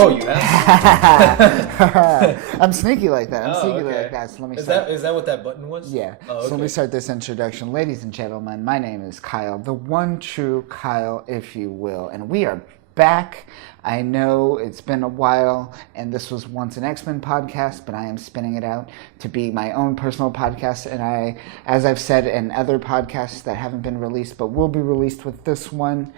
Oh, you have? I'm sneaky like that. Okay. Like that. So let me start. Is that what that button was? Yeah. Oh, okay. So let me start this introduction. Ladies and gentlemen, my name is Kyle, the one true Kyle, if you will. And we are back. I know it's been a while, and this was once an X-Men podcast, but I am spinning it out to be my own personal podcast. And as I've said in other podcasts that haven't been released, but will be released with this one,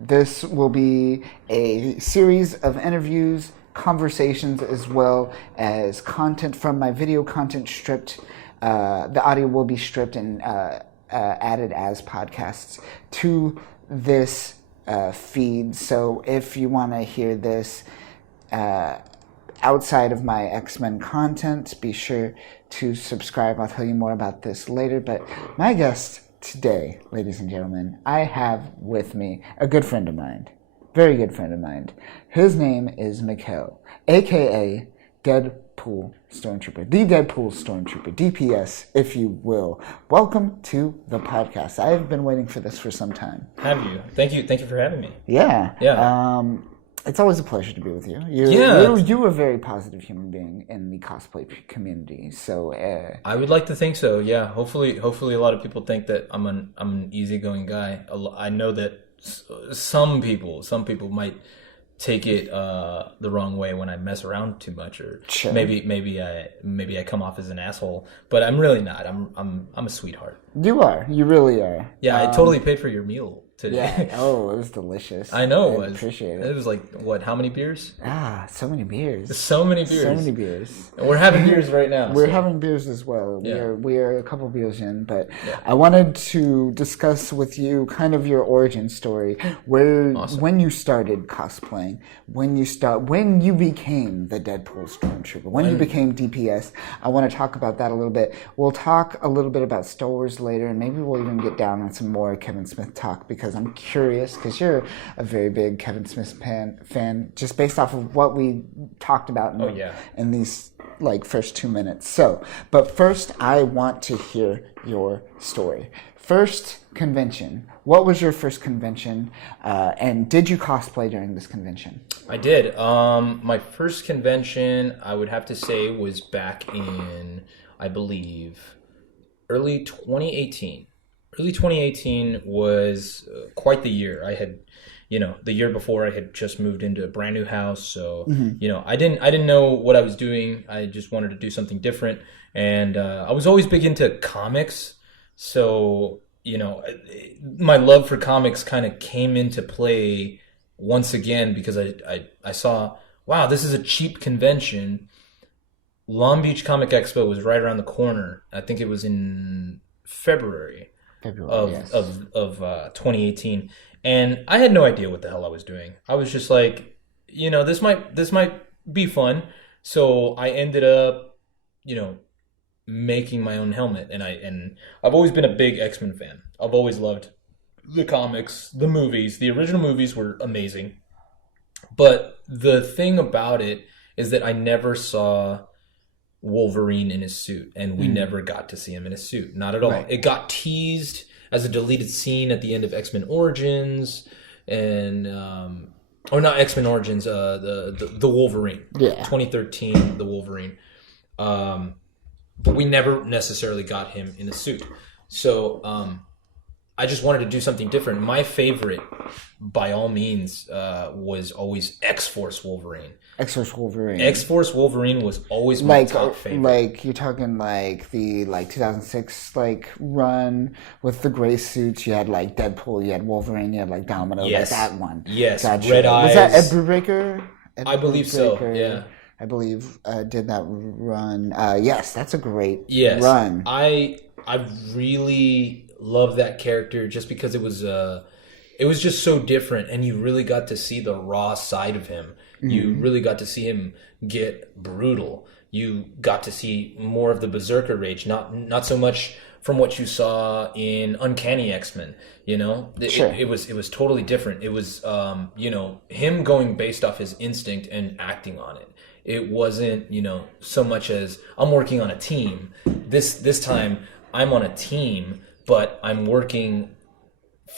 this will be a series of interviews, conversations, as well as content from my video content stripped. The audio will be stripped and added as podcasts to this feed. So if you want to hear this outside of my X-Men content, be sure to subscribe. I'll tell you more about this later. But my guest today, ladies and gentlemen, I have with me a good friend of mine, very good friend of mine. His name is Mikhail, aka Deadpool Stormtrooper, the Deadpool Stormtrooper, DPS, if you will. Welcome to the podcast. I have been waiting for this for some time. Have you? Thank you for having me. Yeah. It's always a pleasure to be with you. You're a very positive human being in the cosplay community. So I would like to think so. Yeah. Hopefully, a lot of people think that I'm an easygoing guy. I know that some people might take it the wrong way when I mess around too much, or sure. maybe I come off as an asshole. But I'm really not. I'm a sweetheart. You are. You really are. Yeah. I totally paid for your meal today. Yeah. Oh, it was delicious. I know it was. Appreciate it. It was like, what? How many beers? So many beers. So many beers. So many beers. And we're having beers right now. We're having beers as well. Yeah. We are a couple beers in, but yeah. I wanted to discuss with you kind of your origin story, when you started cosplaying, when you became the Deadpool Stormtrooper, when you became DPS. I want to talk about that a little bit. We'll talk a little bit about Star Wars later, and maybe we'll even get down on some more Kevin Smith talk, because I'm curious, because you're a very big Kevin Smith fan, just based off of what we talked about in these first 2 minutes. So, but first, I want to hear your story. First convention. What was your first convention, and did you cosplay during this convention? I did. My first convention, I would have to say, was back in, I believe, early 2018. Early 2018 was quite the year. I had, the year before I had just moved into a brand new house. So, I didn't know what I was doing. I just wanted to do something different. And I was always big into comics. So, my love for comics kind of came into play once again, because I saw, wow, this is a cheap convention. Long Beach Comic Expo was right around the corner. I think it was in February of 2018, and I had no idea what the hell I was doing. I was just like, this might be fun. So I ended up, making my own helmet, and I've always been a big X-Men fan. I've always loved the comics, the movies. The original movies were amazing, but the thing about it is that I never saw Wolverine in his suit, and we never got to see him in his suit. Not at all. Right. It got teased as a deleted scene at the end of X-Men Origins, and or not X-Men Origins, the Wolverine. Yeah. 2013, the Wolverine. But we never necessarily got him in a suit. So I just wanted to do something different. My favorite, by all means, was always X-Force Wolverine. X-Force Wolverine. X-Force Wolverine was always my top favorite. Like, you're talking the 2006 run with the gray suits. You had Deadpool, you had Wolverine, you had Domino. Yes. That one. Yes. Gotcha. Red Eyes. Was that Ed Brubaker? I believe so. Yeah. I believe did that run. Yes, that's a great run. Yes, I really love that character just because it was just so different, and you really got to see the raw side of him. Mm-hmm. You really got to see him get brutal. You got to see more of the Berserker rage, not so much from what you saw in Uncanny X-Men. Sure. It was totally different. It was him going based off his instinct and acting on it. It wasn't, so much as I'm working on a team. This time I'm on a team, but I'm working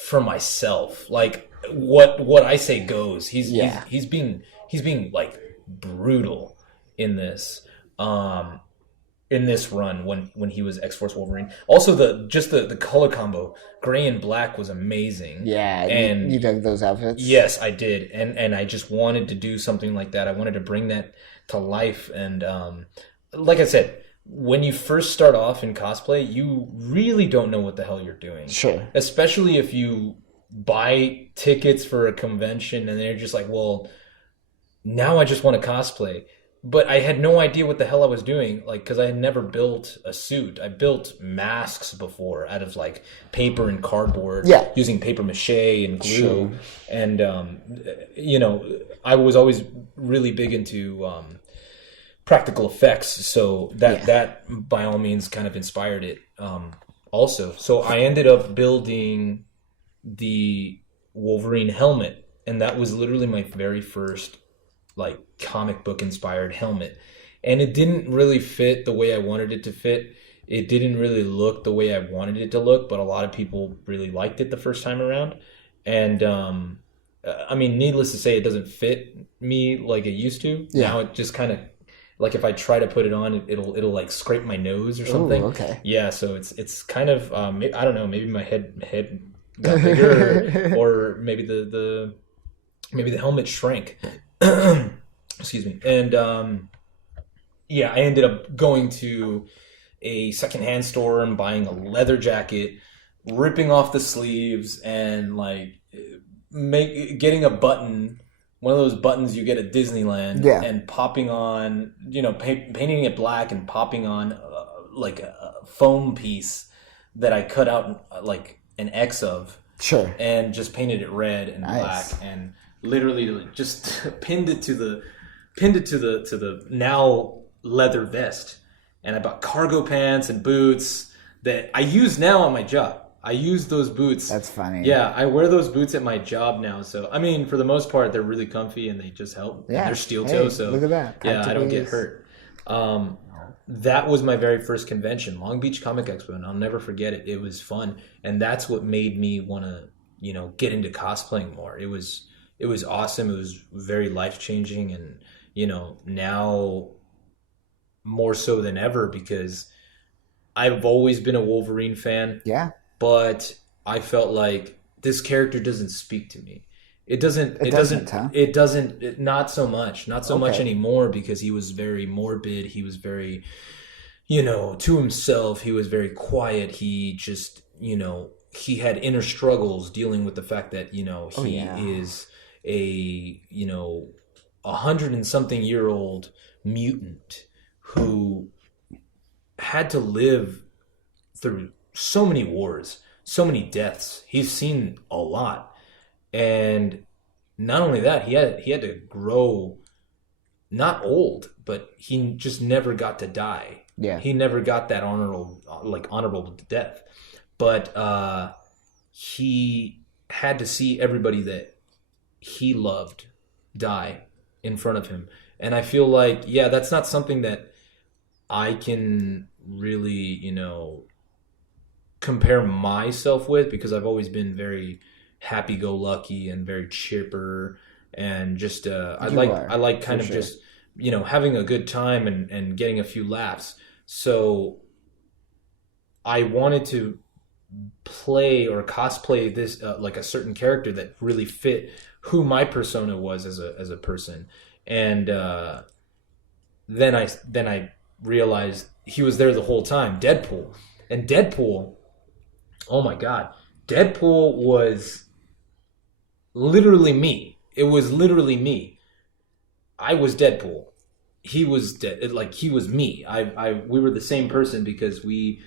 for myself. What I say goes. He's being brutal in this. In this run when he was X-Force Wolverine. Also the color combo, gray and black, was amazing. Yeah, and you dug those outfits? Yes, I did. And I just wanted to do something like that. I wanted to bring that to life. And like I said, when you first start off in cosplay, you really don't know what the hell you're doing. Sure. Especially if you buy tickets for a convention and they're just like, well, now I just want to cosplay. But I had no idea what the hell I was doing, like, because I had never built a suit. I built masks before out of, like, paper and cardboard, using paper mache and glue. Sure. And, I was always really big into practical effects, so that by all means kind of inspired it also. So I ended up building the Wolverine helmet, and that was literally my very first like comic book inspired helmet, and it didn't really fit the way I wanted it to fit. It didn't really look the way I wanted it to look, but a lot of people really liked it the first time around. And I mean, needless to say, it doesn't fit me like it used to. Now it just kind of, like, if I try to put it on, it'll like scrape my nose or something. Ooh, okay. Yeah, so it's kind of I don't know, maybe my head got bigger, or maybe the helmet shrank. Excuse me. And I ended up going to a secondhand store and buying a leather jacket, ripping off the sleeves, and like getting a button, one of those buttons you get at Disneyland, and popping on, painting it black and popping on like a foam piece that I cut out like an X of. Sure. And just painted it red and black, and literally just pinned it to the now leather vest. And I bought cargo pants and boots that I use now on my job. I use those boots. That's funny. Yeah, I wear those boots at my job now. So I mean, for the most part, they're really comfy and they just help. Yeah, they're steel toe. So look at that. Yeah, I don't get hurt. That was my very first convention, Long Beach Comic Expo, and I'll never forget it. It was fun, and that's what made me want to, get into cosplaying more. It was awesome. It was very life-changing, and now more so than ever, because I've always been a Wolverine fan. Yeah. But I felt like this character doesn't speak to me. Not so much anymore, because he was very morbid. He was very, to himself. He was very quiet. He just, he had inner struggles dealing with the fact that, is a, 100-and-something-year-old mutant who had to live through so many wars, so many deaths. He's seen a lot. And not only that, he had to grow not old, but he just never got to die. Yeah. He never got that honorable death. But he had to see everybody that he loved die in front of him. And I feel like, that's not something that I can really, compare myself with, because I've always been very happy-go-lucky and very chipper, and just I like kind of just having a good time and getting a few laughs. So I wanted to play or cosplay this like a certain character that really fit who my persona was as a person. And then I realized he was there the whole time, Deadpool. And Deadpool, oh my God, Deadpool was literally me. It was literally me. I was Deadpool. He was he was me. We were the same person, because we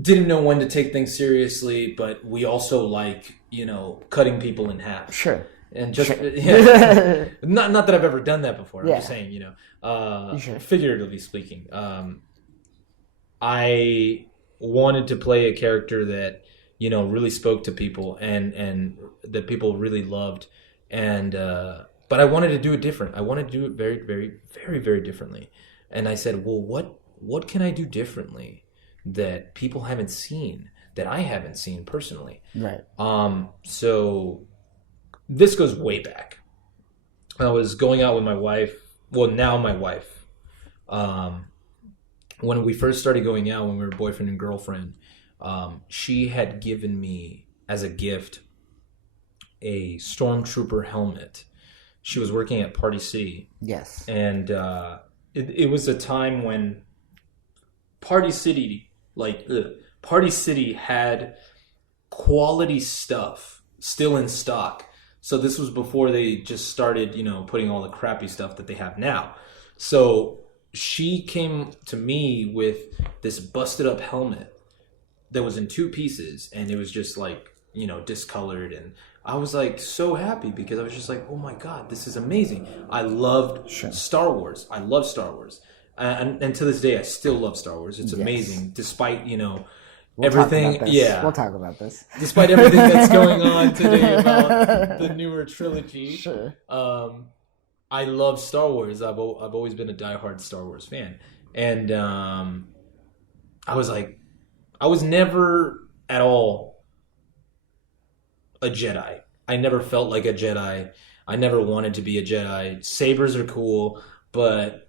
didn't know when to take things seriously, but we also cutting people in half. Sure. And just not that I've ever done that before. I'm just saying, figuratively speaking. I wanted to play a character that really spoke to people and that people really loved, and but I wanted to do it different. I wanted to do it very, very, very, very differently. And I said, well, what can I do differently that people haven't seen, that I haven't seen personally? Right. So this goes way back. I was going out with my wife well, now my wife. Um, when we first started going out, when we were boyfriend and girlfriend, she had given me as a gift a Stormtrooper helmet. She was working at Party City, Yes. and it was a time when Party City, Party City had quality stuff still in stock. So this was before they just started, putting all the crappy stuff that they have now. So she came to me with this busted up helmet that was in two pieces, and it was just like, discolored. And I was like so happy because I was just like, oh my God, this is amazing. I loved Star Wars. I love Star Wars. And to this day, I still love Star Wars. It's amazing, despite, everything. We'll talk about this. Despite everything that's going on today about the newer trilogy. Sure. I love Star Wars. I've always been a diehard Star Wars fan. And I was never at all a Jedi. I never felt like a Jedi. I never wanted to be a Jedi. Sabers are cool, but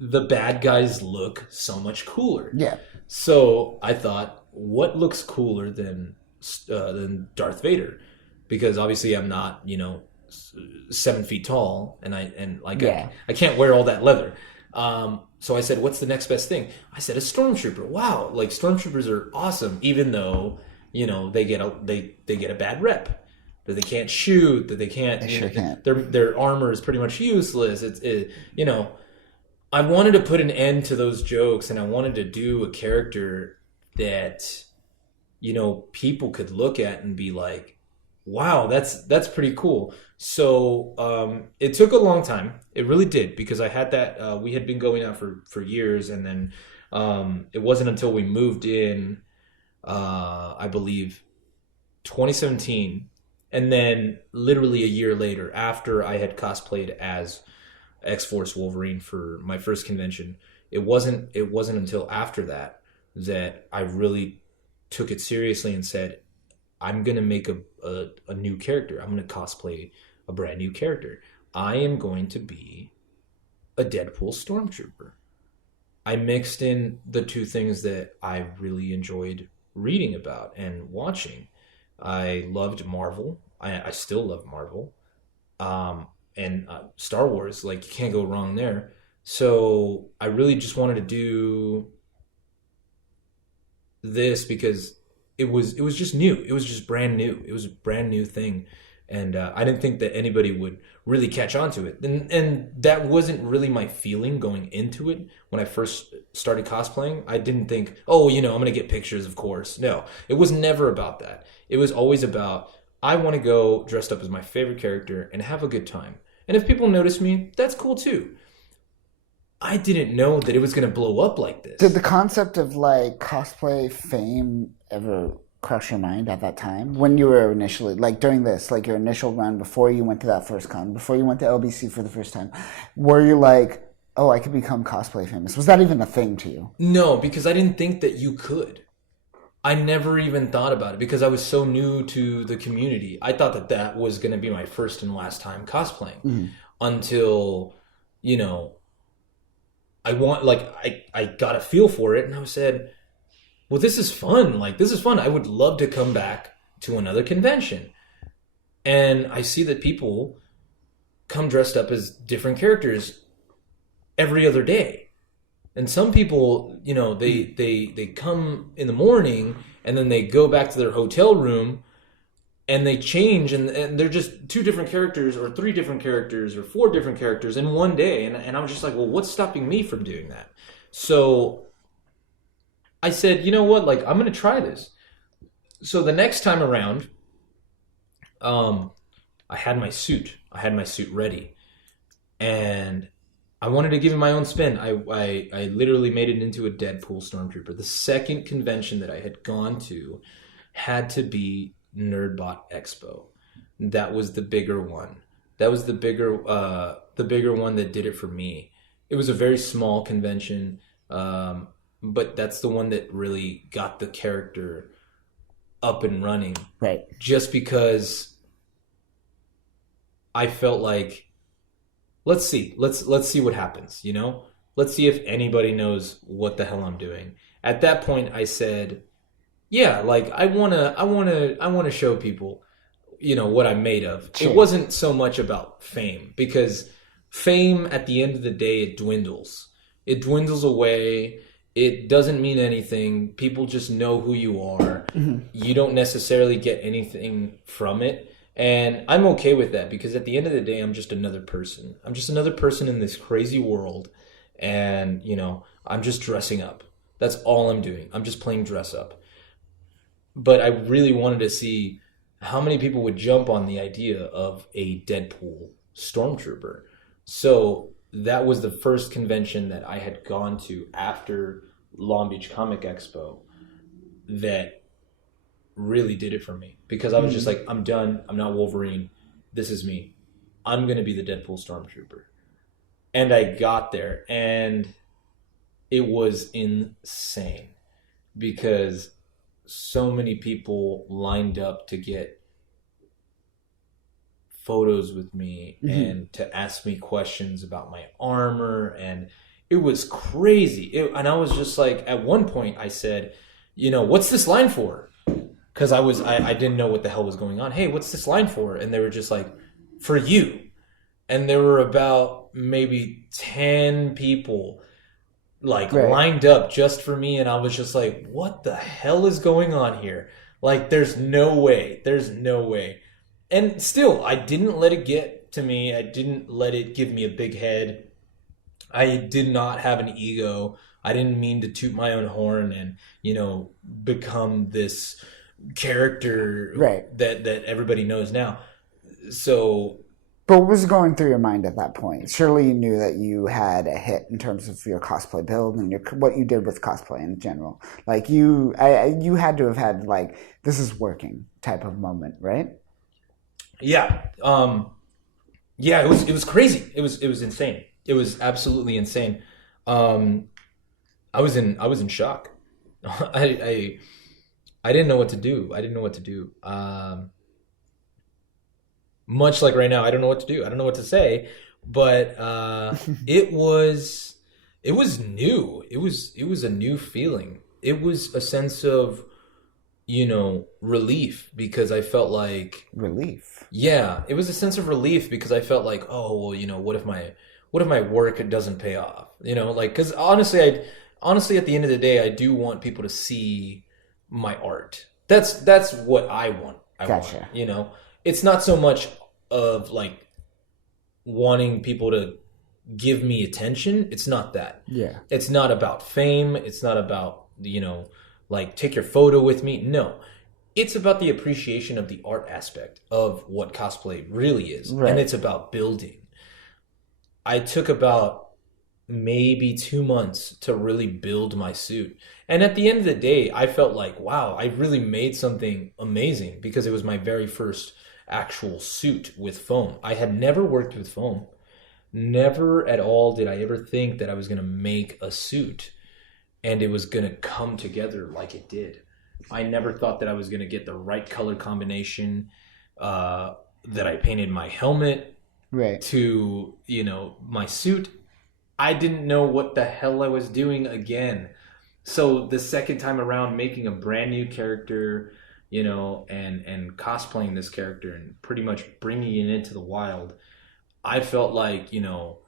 the bad guys look so much cooler. Yeah. So I thought, what looks cooler than Darth Vader? Because obviously I'm not, 7 feet tall, and I can't wear all that leather. So I said, what's the next best thing? I said, a Stormtrooper. Wow, like Stormtroopers are awesome, even though they get a bad rep, that they can't shoot, that they can't. They sure can't. Their armor is pretty much useless. I wanted to put an end to those jokes, and I wanted to do a character that people could look at and be like, wow, that's pretty cool. So it took a long time. It really did, because I had that we had been going out for years, and then it wasn't until we moved in, I believe 2017, and then literally a year later, after I had cosplayed as X-Force Wolverine for my first convention, it wasn't until after that I really took it seriously and said, I'm going to make a new character. I'm going to cosplay a brand new character. I am going to be a Deadpool Stormtrooper. I mixed in the two things that I really enjoyed reading about and watching. I loved Marvel. I still love Marvel. And Star Wars, like, you can't go wrong there. So I really just wanted to do this because it was just new. It was just brand new. It was a brand new thing. And I didn't think that anybody would really catch on to it. And that wasn't really my feeling going into it. When I first started cosplaying, I didn't think, oh, I'm going to get pictures, of course. No, it was never about that. It was always about, I want to go dressed up as my favorite character and have a good time. And if people notice me, that's cool too. I didn't know that it was going to blow up like this. Did the concept of like cosplay fame ever cross your mind at that time when you were initially, like during this, like your initial run before you went to that first con, before you went to LBC for the first time? Were you like, oh, I could become cosplay famous? Was that even a thing to you? No, because I didn't think that you could. I never even thought about it because I was so new to the community. I thought that was going to be my first and last time cosplaying until, I got a feel for it, and I said, well, this is fun. Like, this is fun. I would love to come back to another convention. And I see that people come dressed up as different characters every other day. And some people, they come in the morning and then they go back to their hotel room and they change and they're just 2 different characters or 3 different characters or 4 different characters in one day. And I was just like, well, what's stopping me from doing that? So I said, you know what? Like, I'm going to try this. So the next time around, I had my suit. I had my suit ready. And I wanted to give it my own spin. I literally made it into a Deadpool Stormtrooper. The second convention that I had gone to had to be Nerdbot Expo. That was the bigger one. That was the bigger one that did it for me. It was a very small convention, but that's the one that really got the character up and running. Right. Just because I felt like let's see. Let's see what happens, you know? Let's see if anybody knows what the hell I'm doing. At that point I said, yeah, like I want to show people, you know, what I'm made of. It Sure. wasn't so much about fame, because fame at the end of the day, it dwindles. It dwindles away. It doesn't mean anything. People just know who you are. You don't necessarily get anything from it. And I'm okay with that, because at the end of the day, I'm just another person. I'm just another person in this crazy world. And, you know, I'm just dressing up. That's all I'm doing. I'm just playing dress up. But I really wanted to see how many people would jump on the idea of a Deadpool Stormtrooper. So that was the first convention that I had gone to after Long Beach Comic Expo that really did it for me, because I was just like, I'm done. I'm not Wolverine. This is me. I'm going to be the Deadpool Stormtrooper. And I got there, and it was insane, because so many people lined up to get photos with me and to ask me questions about my armor, and it was crazy. And I was just like, at one point I said, you know, what's this line for? Because I didn't know what the hell was going on. Hey, what's this line for? And they were just like, for you. And there were about maybe 10 people like lined up just for me, and I was just like, what the hell is going on here? Like, there's no way. And still, I didn't let it get to me. I didn't let it give me a big head. I did not have an ego. I didn't mean to toot my own horn and, you know, become this character that everybody knows now. So, but what was going through your mind at that point? Surely you knew that you had a hit in terms of your cosplay build and what you did with cosplay in general. Like you had to have had like, this is working type of moment, right? Yeah. Yeah, it was crazy. It was insane. It was absolutely insane. I was in shock. I didn't know what to do. Much like right now, I don't know what to do. I don't know what to say. But it was new. It was a new feeling. It was a sense of, you know, relief, because I felt like yeah, it was a sense of relief, because I felt like, oh, well, you know, what if my work doesn't pay off? You know, like, because honestly, at the end of the day, I do want people to see my art. That's what I want. Gotcha. You know, it's not so much of like wanting people to give me attention. It's not that. Yeah. It's not about fame. It's not about, you know, like, take your photo with me. No. It's about the appreciation of the art aspect of what cosplay really is. Right. And it's about building. I took about maybe 2 months to really build my suit. And at the end of the day, I felt like, wow, I really made something amazing, because it was my very first actual suit with foam. I had never worked with foam. Never at all did I ever think that I was going to make a suit and it was going to come together like it did. I never thought that I was going to get the right color combination, that I painted my helmet to, you know, my suit. I didn't know what the hell I was doing again. So the second time around, making a brand new character, you know, and cosplaying this character and pretty much bringing it into the wild, I felt like, you know,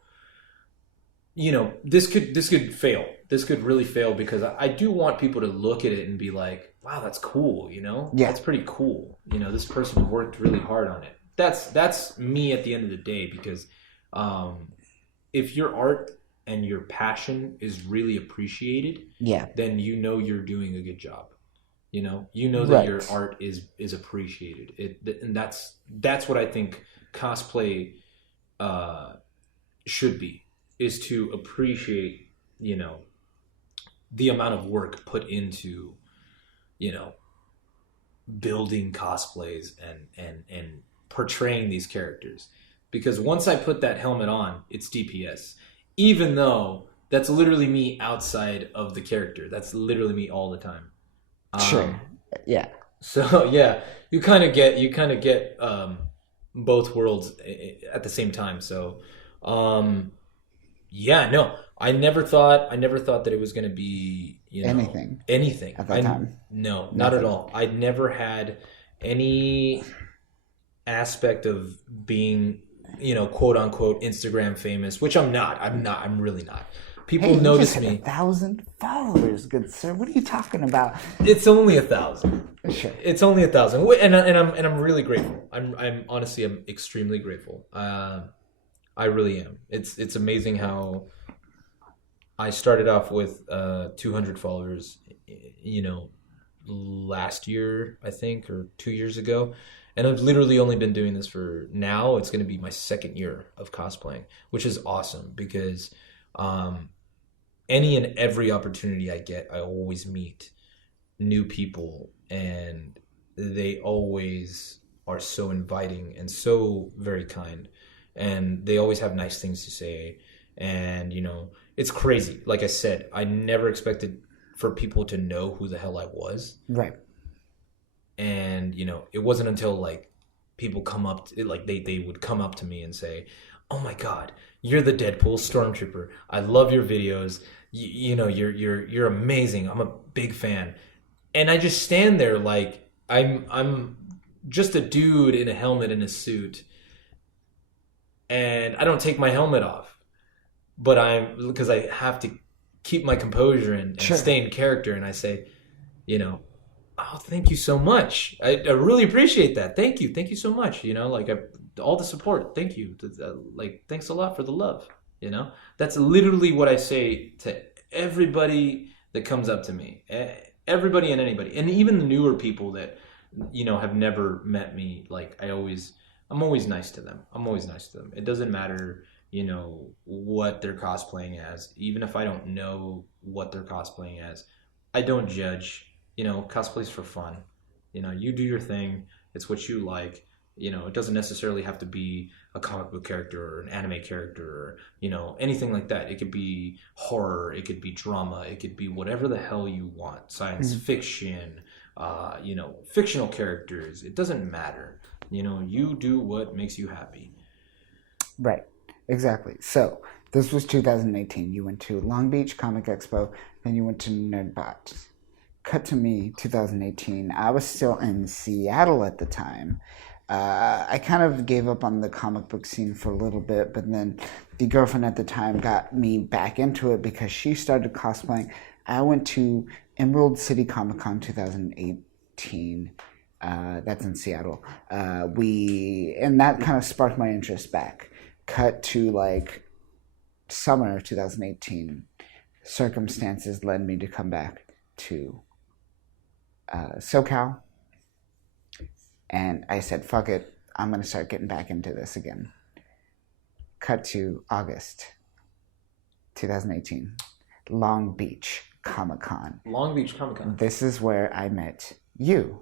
this could fail. This could really fail, because I do want people to look at it and be like, wow, that's cool, you know? Yeah. That's pretty cool. You know, this person worked really hard on it. That's me at the end of the day, because if your art and your passion is really appreciated, then you know you're doing a good job. You know that your art is appreciated. And that's what I think cosplay should be, is to appreciate, you know, the amount of work put into, you know, building cosplays and portraying these characters. Because once I put that helmet on, it's DPS. Even though that's literally me outside of the character. That's literally me all the time. Sure. Yeah. So yeah, you kind of get both worlds at the same time. So Um, yeah, no, I never thought that it was going to be, Anything anything. at that time? No, not at Nothing. all. I never had any aspect of being, quote unquote Instagram famous, which I'm not. I'm not. I'm really not. Hey, People you just notice hit me. 1,000 followers, good sir. What are you talking about? It's only 1,000. Sure. It's only 1,000, and I'm really grateful. I'm honestly, I'm extremely grateful. I really am. It's amazing how I started off with 200 followers, you know, last year, I think, or 2 years ago. And I've literally only been doing this for now. It's going to be my second year of cosplaying, which is awesome because um, any and every opportunity I get, I always meet new people, and they always are so inviting and so very kind, and they always have nice things to say. And it's crazy. Like I said, I never expected for people to know who the hell I was. Right. And it wasn't until like people come up like they would come up to me and say, oh my god, you're the Deadpool Stormtrooper, I love your videos, you're amazing, I'm a big fan. And I just stand there like I'm just a dude in a helmet and a suit, and I don't take my helmet off, but because I have to keep my composure and Sure. stay in character, and I say, you know, oh, thank you so much. I really appreciate that. Thank you so much. All the support. Thank you. Like, thanks a lot for the love. That's literally what I say to everybody that comes up to me. Everybody and anybody, and even the newer people that have never met me. Like, I'm always nice to them. I'm always nice to them. It doesn't matter, what they're cosplaying as. Even if I don't know what they're cosplaying as, I don't judge. Cosplay's for fun. You do your thing. It's what you like. It doesn't necessarily have to be a comic book character or an anime character or, anything like that. It could be horror. It could be drama. It could be whatever the hell you want. Science fiction, fictional characters. It doesn't matter. You do what makes you happy. Right. Exactly. So this was 2018. You went to Long Beach Comic Expo, then you went to Nerdbot. Cut to me, 2018. I was still in Seattle at the time. I kind of gave up on the comic book scene for a little bit, but then the girlfriend at the time got me back into it because she started cosplaying. I went to Emerald City Comic Con 2018. That's in Seattle. And that kind of sparked my interest back. Cut to like summer 2018. Circumstances led me to come back to SoCal, and I said, fuck it, I'm going to start getting back into this again. Cut to August 2018, Long Beach Comic Con. Long Beach Comic Con. This is where I met you.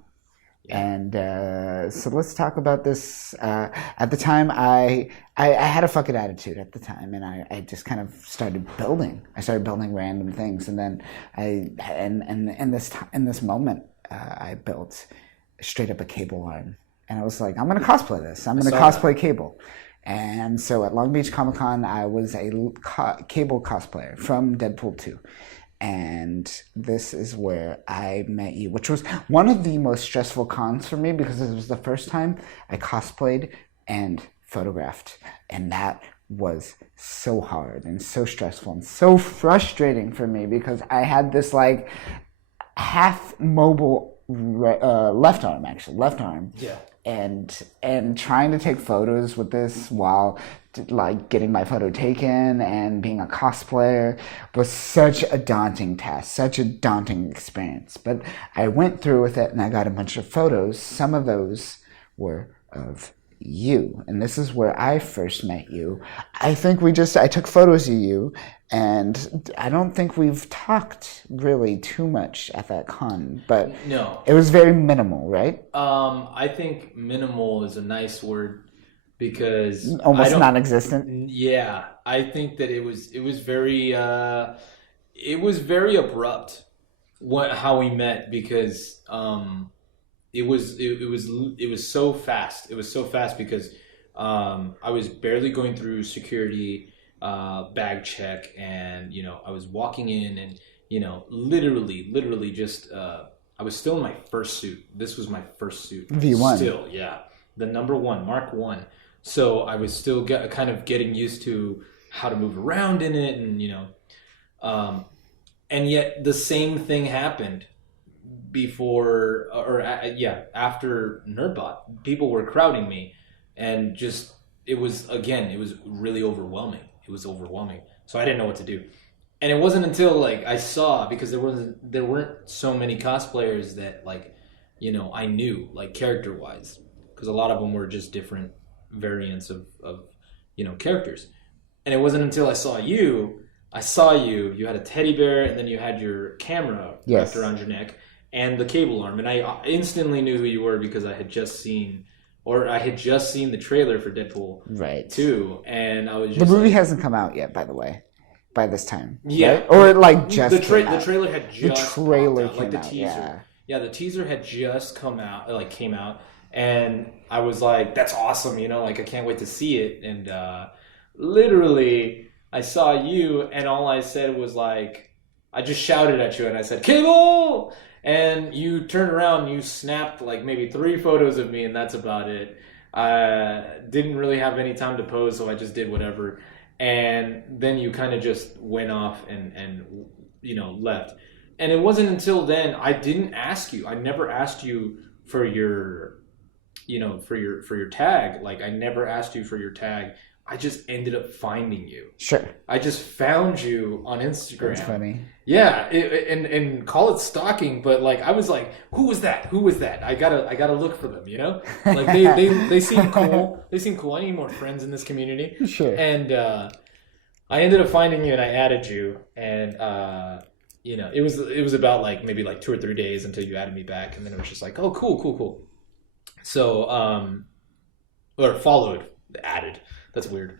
Yeah. And so let's talk about this. At the time, I had a fucking attitude at the time, and I just kind of started building. I started building random things, and then in this moment, I built straight up a Cable line, and I was like, I'm gonna cosplay this. I'm gonna cosplay Cable. And so at Long Beach Comic Con, I was a Cable cosplayer from Deadpool 2. And this is where I met you, which was one of the most stressful cons for me because it was the first time I cosplayed and photographed. And that was so hard and so stressful and so frustrating for me because I had this like half mobile left arm. Yeah. And trying to take photos with this while like getting my photo taken and being a cosplayer was such a daunting task, such a daunting experience. But I went through with it and I got a bunch of photos. Some of those were of you, and this is where I first met you. I think I took photos of you, and I don't think we've talked really too much at that con, but no, it was very minimal, right? I think minimal is a nice word because almost non-existent. Yeah, I think that it was very abrupt how we met because it was so fast. It was so fast because I was barely going through security, bag check, and I was walking in, and literally just I was still in my first suit. This was my first suit. V1. Still, yeah, the number one, Mark One. So I was still kind of getting used to how to move around in it, um, and yet the same thing happened before, after Nerdbot. People were crowding me, and just it was really overwhelming. It was overwhelming. So I didn't know what to do. And it wasn't until like I saw, because there weren't so many cosplayers that I knew, like, character wise, because a lot of them were just different variants of characters. And it wasn't until I saw you. You had a teddy bear, and then you had your camera wrapped around your neck and the cable arm, and I instantly knew who you were because I had just seen the trailer for Deadpool 2, and I was just the movie hasn't come out yet, by the way. By this time, yeah, right? Or like just the trailer had just the trailer came out, the teaser. Yeah, the teaser had just came out, and I was like, "That's awesome!" I can't wait to see it. And literally, I saw you, and all I said was like, I just shouted at you, and I said, "Cable!" And you turned around, and you snapped like maybe 3 photos of me, and that's about it. I didn't really have any time to pose, so I just did whatever. And then you kind of just went off and left. And it wasn't until then I didn't ask you. I never asked you for your for your tag. Like, I never asked you for your tag. I just ended up finding you. Sure. I just found you on Instagram. That's funny. Yeah, and call it stalking, but like I was like, who was that? Who was that? I gotta look for them. Like they seem cool. They seem cool. I need more friends in this community. Sure. And I ended up finding you, and I added you, and it was about like maybe like 2 or 3 days until you added me back, and then it was just like, oh, cool. So or followed, added. That's weird.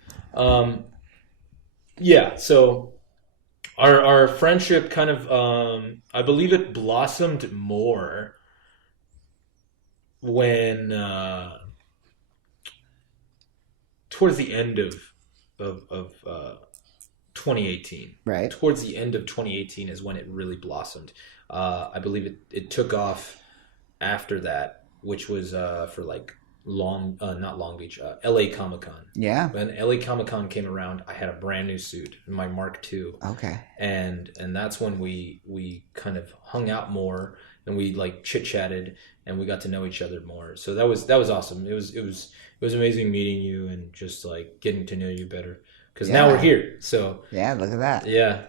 Yeah. So our friendship kind of I believe it blossomed more when towards the end of 2018. Right. Towards the end of 2018 is when it really blossomed. I believe it took off after that, which was for like not Long Beach, LA Comic-Con. Yeah. When LA Comic-Con came around, I had a brand new suit, my Mark II. Okay. And that's when we kind of hung out more, and we like chit-chatted, and we got to know each other more. So that was awesome. It was amazing meeting you and just like getting to know you better, because now we're here. So yeah, look at that. Yeah.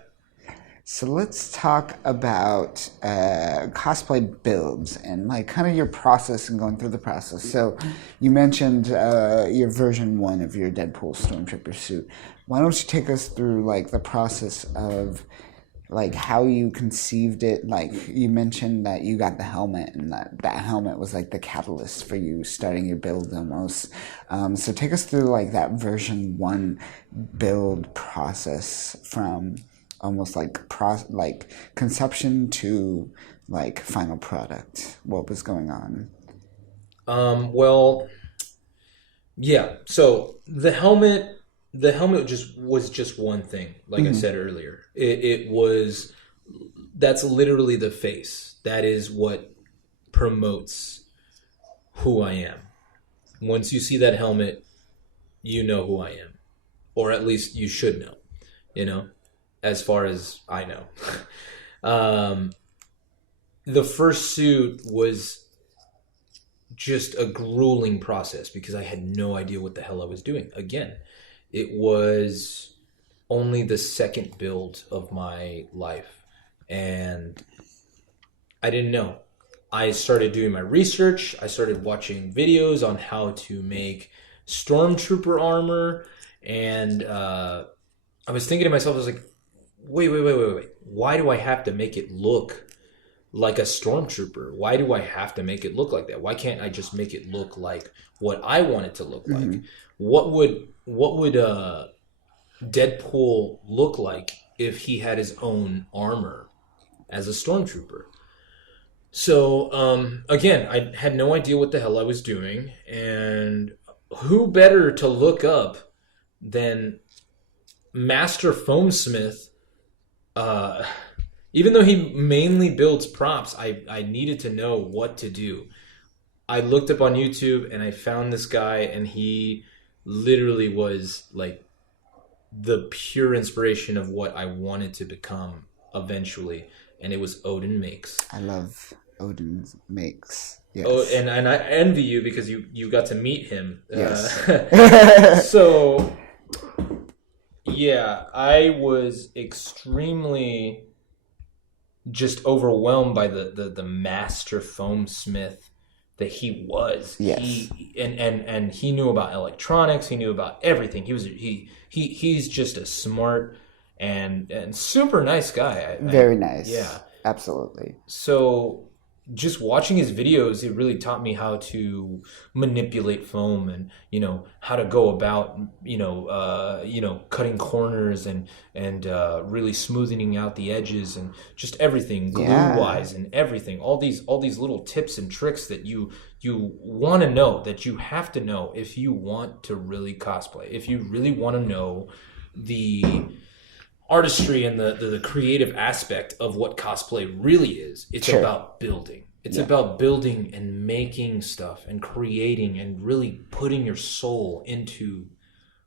So let's talk about cosplay builds and like kind of your process and going through the process. So you mentioned your version 1 of your Deadpool Stormtrooper suit. Why don't you take us through like the process of like how you conceived it? Like, you mentioned that you got the helmet, and that helmet was like the catalyst for you starting your build almost. So take us through like that version 1 build process from almost like conception to like final product. What was going on? Well, yeah. So the helmet was just one thing. Like I said earlier, that's literally the face. That is what promotes who I am. Once you see that helmet, you know who I am, or at least you should know. As far as I know. The first suit was just a grueling process because I had no idea what the hell I was doing. Again, it was only the second build of my life, and I didn't know. I started doing my research. I started watching videos on how to make Stormtrooper armor, and I was thinking to myself, I was like, wait. Why do I have to make it look like a Stormtrooper? Why do I have to make it look like that? Why can't I just make it look like what I want it to look like? What would Deadpool look like if he had his own armor as a Stormtrooper? So again, I had no idea what the hell I was doing, and who better to look up than Master Foamsmith? Even though he mainly builds props, I needed to know what to do. I looked up on YouTube and I found this guy, and he literally was like the pure inspiration of what I wanted to become eventually, and it was Odin Makes. I love Odin Makes. Yes. Oh, and I envy you because you got to meet him. Yes. So yeah, I was extremely just overwhelmed by the master foamsmith that he was. Yes. And he knew about electronics. He knew about everything. He's just a smart and super nice guy. Very nice. Yeah. Absolutely. So just watching his videos, it really taught me how to manipulate foam, and how to go about cutting corners and really smoothing out the edges and just everything glue wise and everything. All these little tips and tricks that you want to know, that you have to know if you want to really cosplay, if you really want to know the artistry and the creative aspect of what cosplay really is. It's about building. It's about building and making stuff and creating and really putting your soul into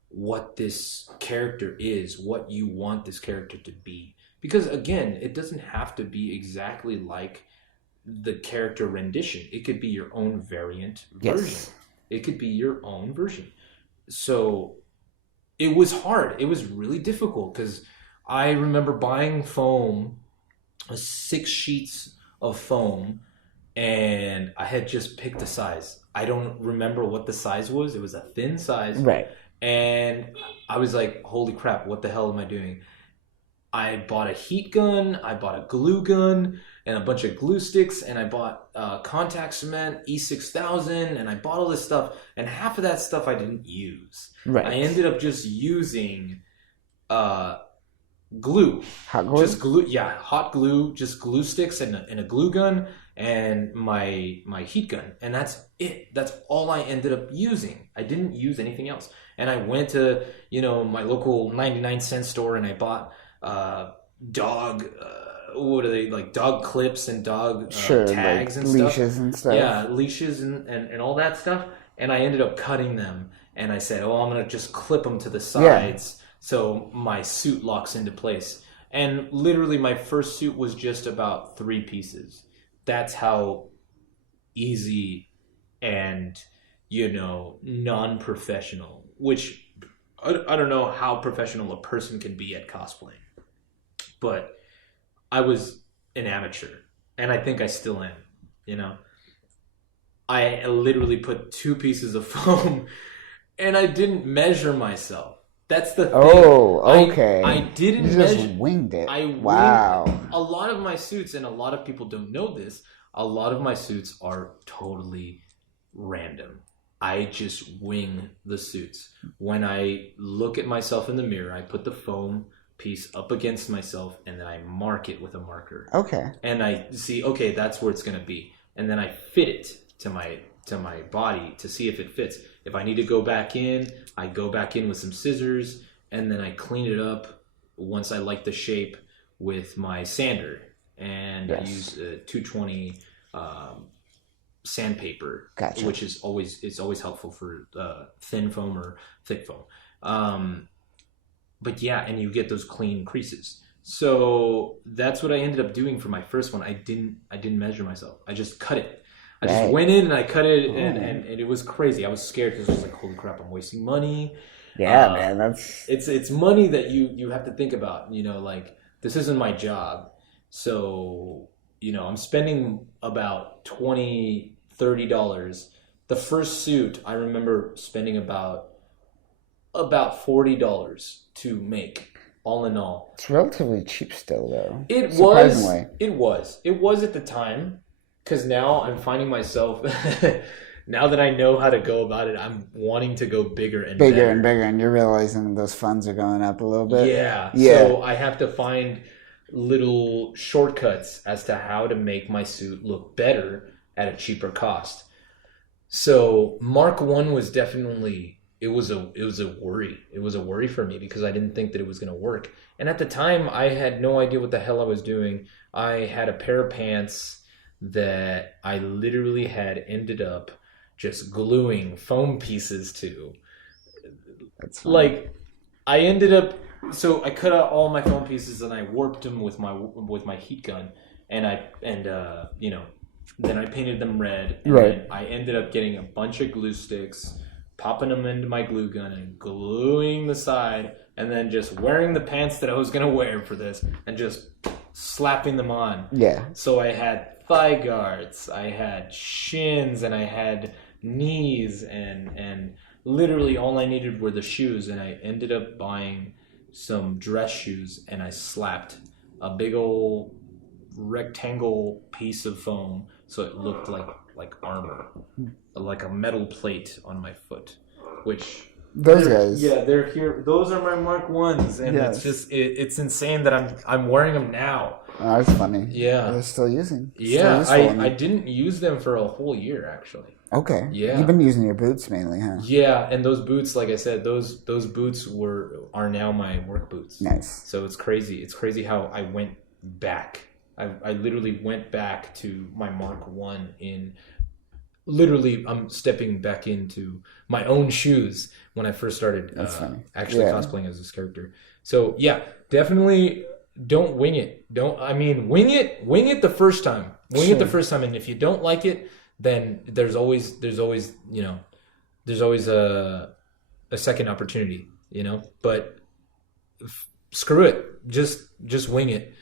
what this character is, what you want this character to be. Because again, it doesn't have to be exactly like the character rendition. It could be your own variant version. It could be your own version. So it was hard. It was really difficult because I remember buying foam, 6 sheets of foam, and I had just picked a size. I don't remember what the size was. It was a thin size. Right. And I was like, holy crap, what the hell am I doing? I bought a heat gun, I bought a glue gun, and a bunch of glue sticks, and I bought contact cement, E6000, and I bought all this stuff, and half of that stuff I didn't use. Right. I ended up just using glue. Hot glue? Just glue, yeah, hot glue, just glue sticks and a glue gun and my heat gun. And that's it. That's all I ended up using. I didn't use anything else. And I went to, my local 99-cent store, and I bought dog what are they, like dog clips and dog tags, like and leashes stuff. and stuff. Yeah, leashes and all that stuff. And I ended up cutting them, and I said, I'm going to just clip them to the sides so my suit locks into place. And literally my first suit was just about 3 pieces. That's how easy and, non-professional, which I don't know how professional a person can be at cosplaying. But I was an amateur, and I think I still am, I literally put 2 pieces of foam, and I didn't measure myself. That's the thing. Oh, okay. I didn't you measure. just winged it. Wow. A lot of my suits, and a lot of people don't know this, a lot of my suits are totally random. I just wing the suits. When I look at myself in the mirror, I put the foam piece up against myself, and then I mark it with a marker. Okay. And I see, okay, that's where it's going to be. And then I fit it to my body to see if it fits. If I need to go back in, I go back in with some scissors, and then I clean it up once I like the shape with my sander. And I use 220 sandpaper, which is always helpful for thin foam or thick foam. But yeah, and you get those clean creases. So that's what I ended up doing for my first one. I didn't measure myself. I just cut it. I just went in and I cut it, and it was crazy. I was scared because I was like, holy crap, I'm wasting money. Yeah, man, that's... It's money that you have to think about. Like, this isn't my job. So, I'm spending about $20, $30. The first suit, I remember spending about $40 to make, all in all. It's relatively cheap still, though. It was at the time, because now I'm finding myself, now that I know how to go about it, I'm wanting to go bigger and better. And you're realizing those funds are going up a little bit. Yeah. So I have to find little shortcuts as to how to make my suit look better at a cheaper cost. So Mark One was definitely it was a worry. It was a worry for me because I didn't think that it was going to work. And at the time, I had no idea what the hell I was doing. I had a pair of pants that I literally had ended up just gluing foam pieces to. That's funny. Like I ended up so I cut out all my foam pieces and I warped them with my heat gun and then I painted them red and then I ended up getting a bunch of glue sticks, popping them into my glue gun and gluing the side and then just wearing the pants that I was going to wear for this and just slapping them on. Yeah. So I had thigh guards, I had shins, and I had knees, and literally all I needed were the shoes. And I ended up buying some dress shoes, and I slapped a big old rectangle piece of foam so it looked like armor, like a metal plate on my foot, which. Those guys. Yeah, they're here. Those are my Mark Ones, and Yes. it's just it's insane that I'm wearing them now. Oh, that's funny. Yeah. They're still using. Yeah, Still useful. I didn't use them for a whole year actually. Okay. Yeah. You've been using your boots mainly, huh? Yeah, and those boots, like I said, those boots are now my work boots. Nice. So it's crazy. It's crazy how I went back. I literally went back to my Mark One in. Literally, I'm stepping back into my own shoes when I first started actually cosplaying as this character. So yeah, definitely don't wing it. Wing it the first time. Wing it the first time, and if you don't like it, then there's always a second opportunity, But screw it, just wing it.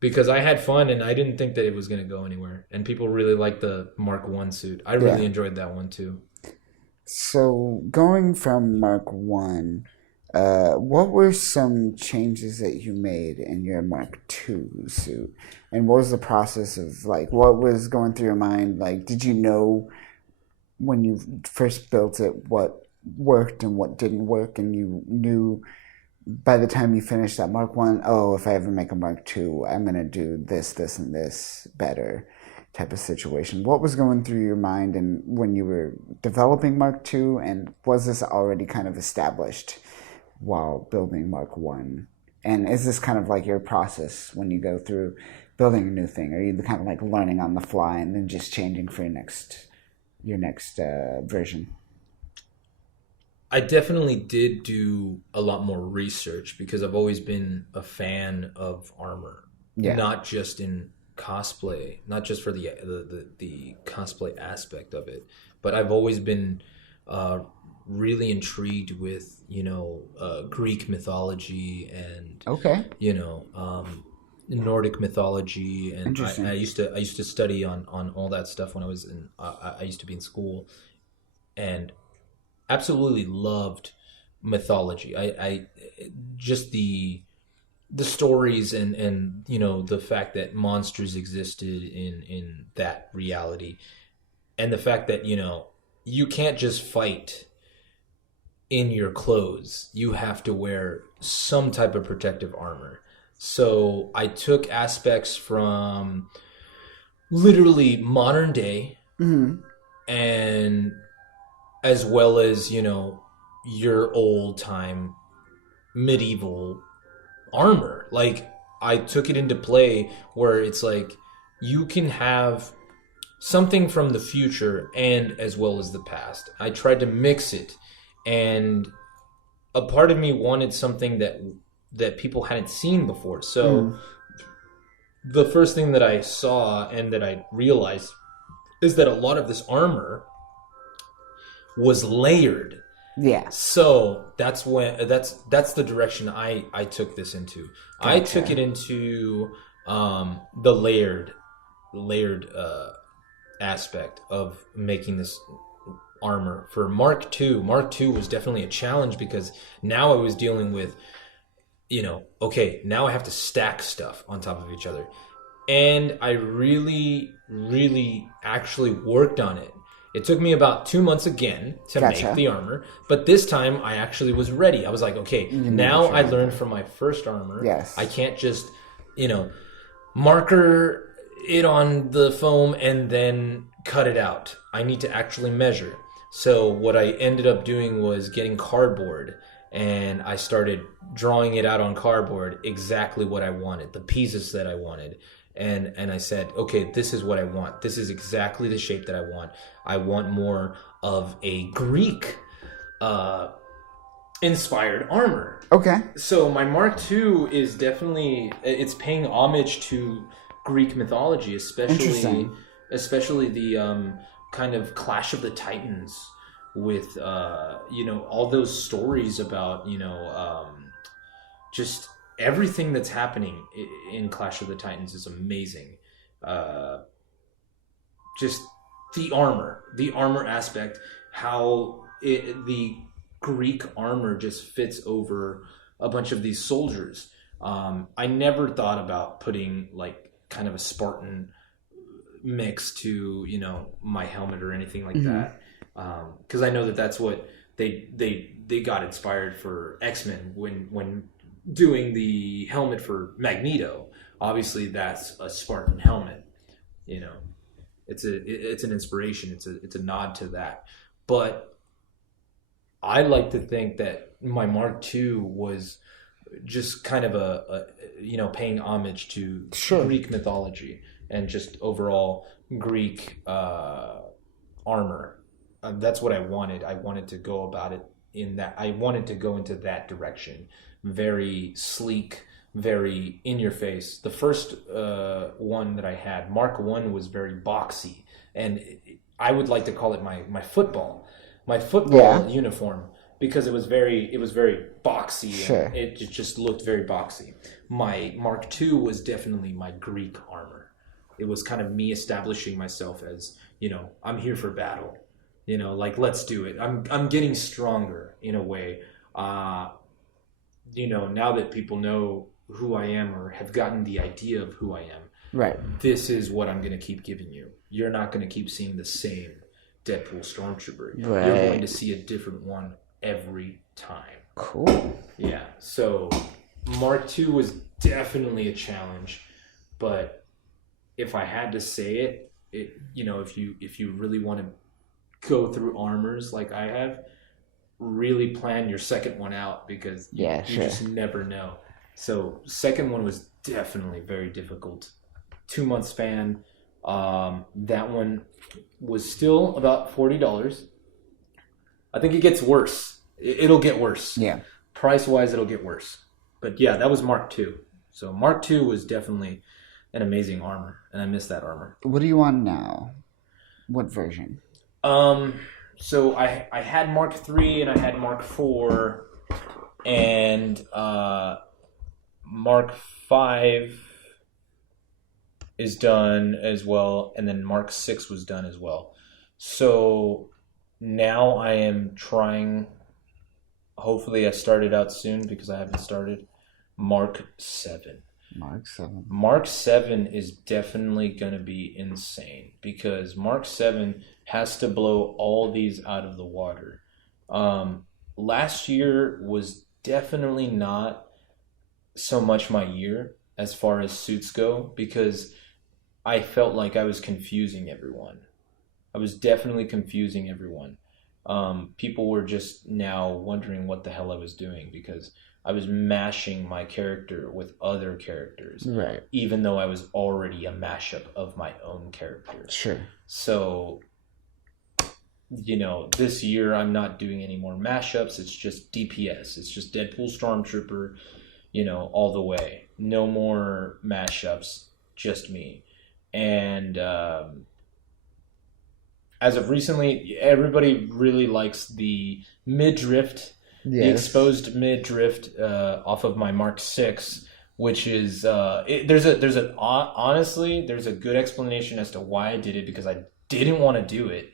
Because I had fun and I didn't think that it was going to go anywhere. And people really liked the Mark One suit. I really enjoyed that one too. So going from Mark One, what were some changes that you made in your Mark Two suit? And what was the process of what was going through your mind? Like, did you know when you first built it what worked and what didn't work, and you knew by the time you finish that Mark One, if I ever make a Mark Two, I'm gonna do this, this, and this better type of situation? What was going through your mind and when you were developing Mark Two, and was this already kind of established while building Mark One? And is this kind of like your process when you go through building a new thing? Are you kind of like learning on the fly and then just changing for your next version? I definitely did do a lot more research because I've always been a fan of armor, not just in cosplay, not just for the cosplay aspect of it, but I've always been really intrigued with Greek mythology and Nordic mythology, and I used to study on all that stuff when I was I used to be in school, and absolutely loved mythology. I just the stories and the fact that monsters existed in that reality, and the fact that you can't just fight in your clothes. You have to wear some type of protective armor. So I took aspects from literally modern day, and as well as your old time medieval armor. Like, I took it into play where it's like you can have something from the future and as well as the past. I tried to mix it, and a part of me wanted something that people hadn't seen before. So the first thing that I saw and that I realized is that a lot of this armor was layered. Yeah. So that's the direction I took this into. Gotcha. I took it into the layered aspect of making this armor for Mark II. Mark II was definitely a challenge because now I was dealing with, now I have to stack stuff on top of each other. And I really, really actually worked on it. It took me about 2 months again to make the armor, but this time I actually was ready. I was like, okay, now I learned from my first armor. Yes. I can't just, marker it on the foam and then cut it out. I need to actually measure. So what I ended up doing was getting cardboard and I started drawing it out on cardboard exactly what I wanted, the pieces that I wanted. And I said, okay, this is what I want. This is exactly the shape that I want. I want more of a Greek inspired armor. Okay. So my Mark II is definitely, it's paying homage to Greek mythology, especially the kind of Clash of the Titans with all those stories about just everything that's happening in Clash of the Titans is amazing. Just the armor aspect, how the Greek armor just fits over a bunch of these soldiers. I never thought about putting like kind of a Spartan mix to my helmet or anything like that, because I know that that's what they got inspired for X-Men when doing the helmet for Magneto. Obviously, that's a Spartan helmet. It's an inspiration. It's a nod to that, but I like to think that my Mark II was just kind of a paying homage to Greek mythology and just overall Greek armor. That's what I wanted. I wanted to go about it in that. I wanted to go into that direction. Very sleek, very in your face. The first one that I had, Mark I, was very boxy, and I would like to call it my football uniform, because it was very boxy. Sure. And it just looked very boxy. My Mark II was definitely my Greek armor. It was kind of me establishing myself as, I'm here for battle. Like, let's do it. I'm getting stronger in a way. Now that people know who I am or have gotten the idea of who I am, right, this is what I'm going to keep giving you. You're not going to keep seeing the same Deadpool Stormtrooper. Right. You're going to see a different one every time. Cool. Yeah. So Mark II was definitely a challenge, but if I had to say it, if you really want to go through armors like I have, really plan your second one out, because you just never know. So second one was definitely very difficult. 2 month span. That one was still about $40. I think it gets worse. It'll get worse. Yeah. Price wise, it'll get worse. But yeah, that was Mark II. So Mark II was definitely an amazing armor, and I miss that armor. What are you on now? What version? So I had Mark III and I had Mark IV, and Mark V is done as well, and then Mark VI was done as well. So now I am trying, hopefully I started out soon because I haven't started, Mark VII. Mark 7. Mark 7 is definitely going to be insane, because Mark 7 has to blow all these out of the water. Last year was definitely not so much my year as far as suits go, because I felt like I was confusing everyone. I was definitely confusing everyone. People were just now wondering what the hell I was doing, because I was mashing my character with other characters. Right. Even though I was already a mashup of my own characters. Sure. So, this year I'm not doing any more mashups. It's just DPS. It's just Deadpool Stormtrooper, all the way. No more mashups, just me. And as of recently, everybody really likes the mid-drift. Yes. The exposed mid-drift off of my Mark VI, which is honestly there's a good explanation as to why I did it, because I didn't want to do it,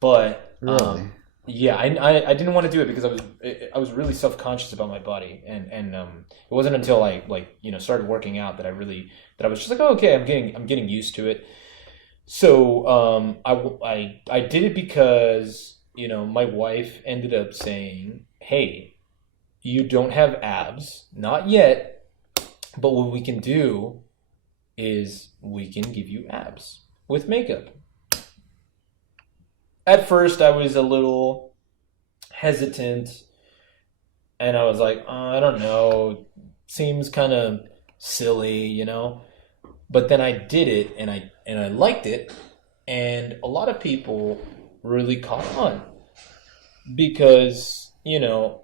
but really? I didn't want to do it because I was really self-conscious about my body, and it wasn't until I started working out that I was just like, oh, okay, I'm getting used to it. So I did it because my wife ended up saying, hey, you don't have abs, not yet, but what we can do is we can give you abs with makeup. At first, I was a little hesitant, and I was like, I don't know, seems kind of silly, you know? But then I did it, and I liked it, and a lot of people really caught on because, you know,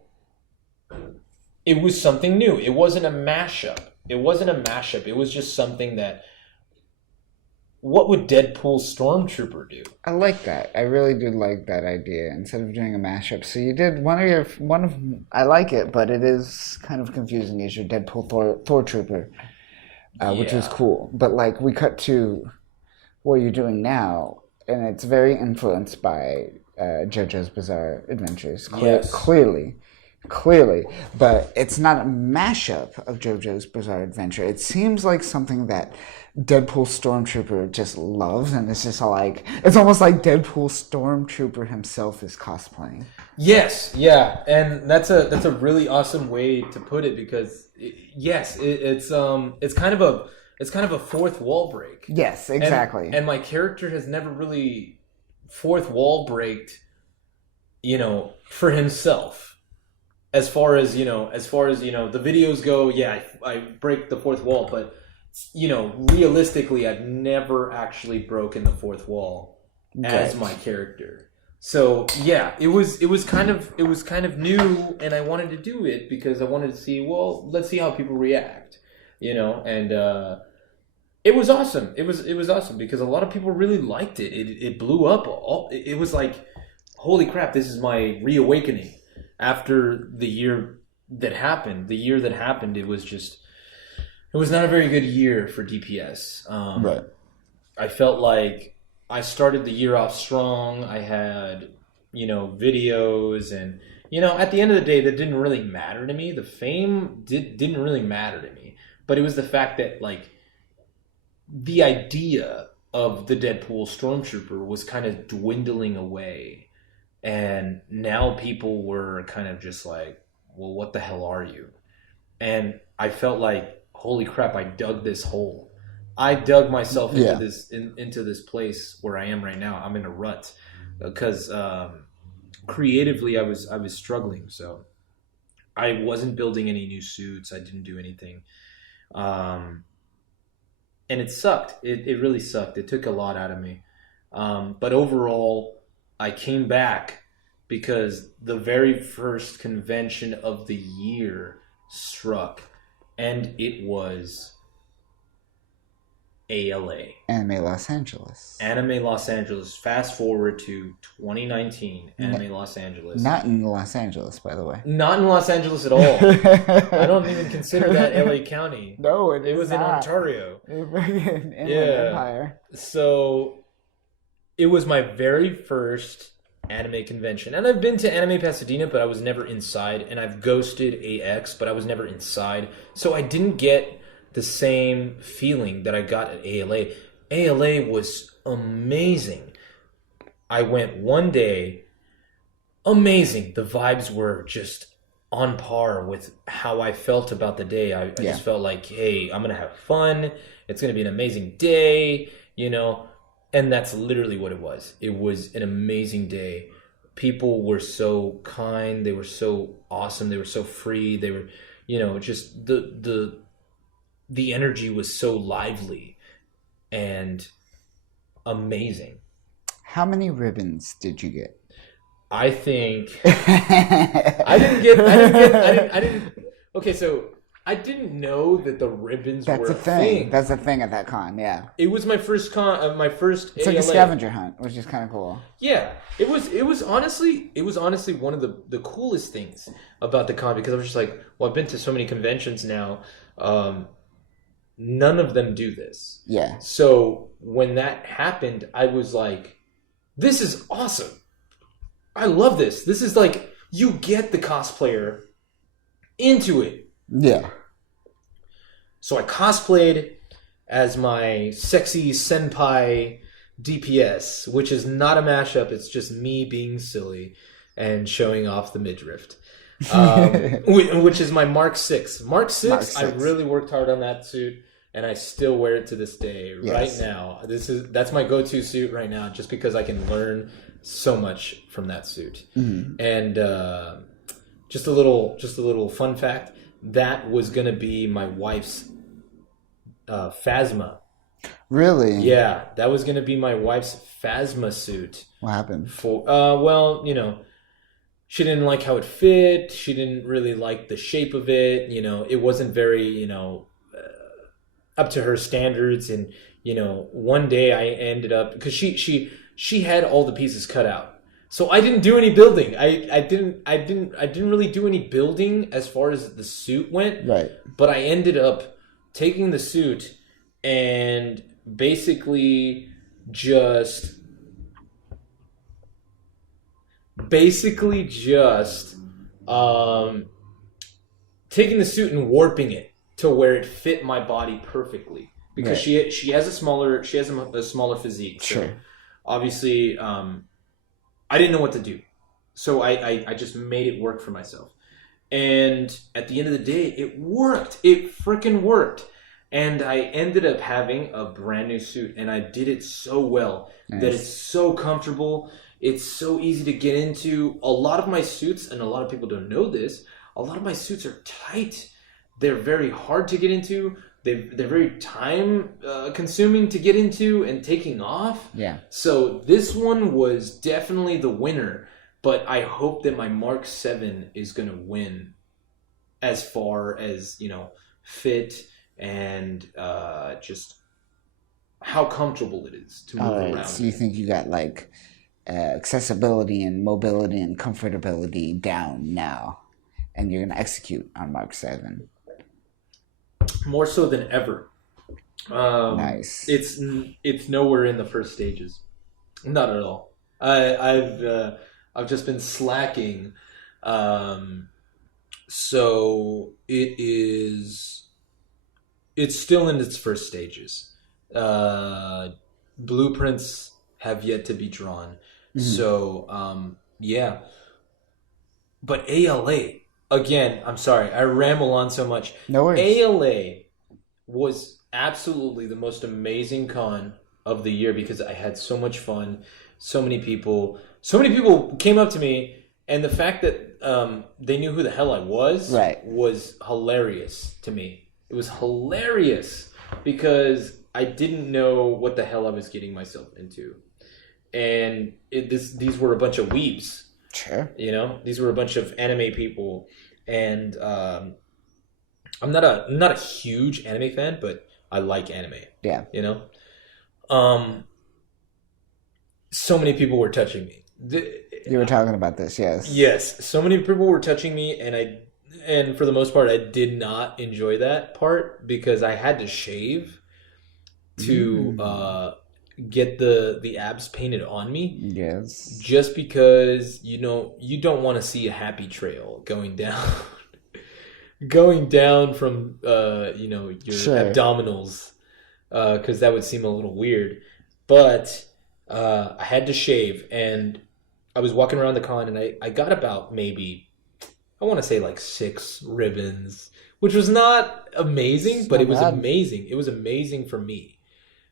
it was something new. It wasn't a mashup. It was just something that, what would Deadpool Stormtrooper do? I like that. I really do like that idea. Instead of doing a mashup, so you did I like it, but it is kind of confusing. Is your Deadpool Thor Trooper, which is cool. But like we cut to what you're doing now, and it's very influenced by JoJo's Bizarre Adventures. Clearly, but it's not a mashup of JoJo's Bizarre Adventure. It seems like something that Deadpool Stormtrooper just loves, and it's just like, it's almost like Deadpool Stormtrooper himself is cosplaying. Yes, yeah, and that's a really awesome way to put it because it's kind of a fourth wall break. Yes, exactly. And my character has never really fourth wall braked, you know, for himself. As far as the videos go, yeah, I break the fourth wall, but you know, realistically, I've never actually broken the fourth wall as my character. So yeah, it was kind of new, and I wanted to do it because I wanted to see, well, let's see how people react, you know, and it was awesome. It was awesome because a lot of people really liked it. It blew up. It was like, holy crap, this is my reawakening. After the year that happened, it was not a very good year for DPS. Right. I felt like I started the year off strong. I had, you know, videos, and, you know, at the end of the day, that didn't really matter to me. The fame didn't really matter to me. But it was the fact that, like, the idea of the Deadpool Stormtrooper was kind of dwindling away. And now people were kind of just like, well, what the hell are you? And I felt like, holy crap, I dug this hole. I dug myself into this place where I am right now. I'm in a rut because creatively I was struggling. So I wasn't building any new suits. I didn't do anything. And it sucked. It really sucked. It took a lot out of me. But overall, I came back because the very first convention of the year struck, and it was ALA. Anime Los Angeles. Anime Los Angeles. Fast forward to 2019, Anime Los Angeles. Not in Los Angeles, by the way. Not in Los Angeles at all. I don't even consider that LA County. No, it was not. In Ontario. In Empire. So it was my very first anime convention, and I've been to Anime Pasadena, but I was never inside, and I've ghosted AX, but I was never inside, so I didn't get the same feeling that I got at ALA. ALA was amazing. I went one day, amazing. The vibes were just on par with how I felt about the day. I just felt like, hey, I'm gonna have fun, it's gonna be an amazing day, you know. And that's literally what it was. It was an amazing day. People were so kind. They were so awesome. They were so free. They were, you know, just the energy was so lively and amazing. How many ribbons did you get? I think I didn't. Okay, so I didn't know that the ribbons were a thing. That's a thing at that con, yeah. It was my first con, It's like a scavenger hunt, which is kind of cool. Yeah, it was honestly one of the coolest things about the con, because I was just like, well, I've been to so many conventions now, none of them do this. Yeah. So when that happened, I was like, this is awesome. I love this. This is like, you get the cosplayer into it. Yeah. So I cosplayed as my sexy senpai DPS, which is not a mashup. It's just me being silly and showing off the midriff, which is my Mark 6. Mark 6, I really worked hard on that suit. and I still wear it to this day. Yes. Right now, that's my go-to suit right now, just because I can learn so much from that suit. Mm-hmm. And just a little fun fact: that was gonna be my wife's Phasma. Really? Yeah, that was gonna be my wife's Phasma suit. What happened? Well, she didn't like how it fit. She didn't really like the shape of it. It wasn't very, up to her standards. And, one day I ended up, because she had all the pieces cut out. So I didn't do any building. I didn't really do any building as far as the suit went. Right. But I ended up taking the suit and basically just taking the suit and warping it to where it fit my body perfectly, because she has a smaller physique. So sure. Obviously, I didn't know what to do, so I just made it work for myself. And at the end of the day, it worked. It freaking worked. And I ended up having a brand new suit, and I did it so well that it's so comfortable. It's so easy to get into. A lot of my suits, and a lot of people don't know this, a lot of my suits are tight. They're very hard to get into. They're very time consuming to get into and taking off. Yeah. So this one was definitely the winner, but I hope that my Mark 7 is going to win as far as, fit and just how comfortable it is to move around. So you think you got like accessibility and mobility and comfortability down now, and you're going to execute on Mark 7. More so than ever. Nice. It's nowhere in the first stages. Not at all. I've just been slacking. So it's still in its first stages. Blueprints have yet to be drawn. Mm-hmm. So, yeah. But ALA, again, I'm sorry, I ramble on so much. No worries. ALA was absolutely the most amazing con of the year, because I had so much fun. So many people came up to me, and the fact that they knew who the hell I was was hilarious to me. It was hilarious because I didn't know what the hell I was getting myself into. And these were a bunch of weebs. Sure. These were a bunch of anime people. And I'm not a huge anime fan, but I like anime. Yeah. So many people were touching me. You were talking about this, yes. Yes. So many people were touching me, and for the most part, I did not enjoy that part because I had to shave to get the abs painted on me. Yes. Just because, you don't want to see a happy trail going down from, your abdominals, because that would seem a little weird. But I had to shave, and I was walking around the con, and I got about maybe, I want to say like 6 ribbons, which was not amazing, but it was amazing. It was amazing for me.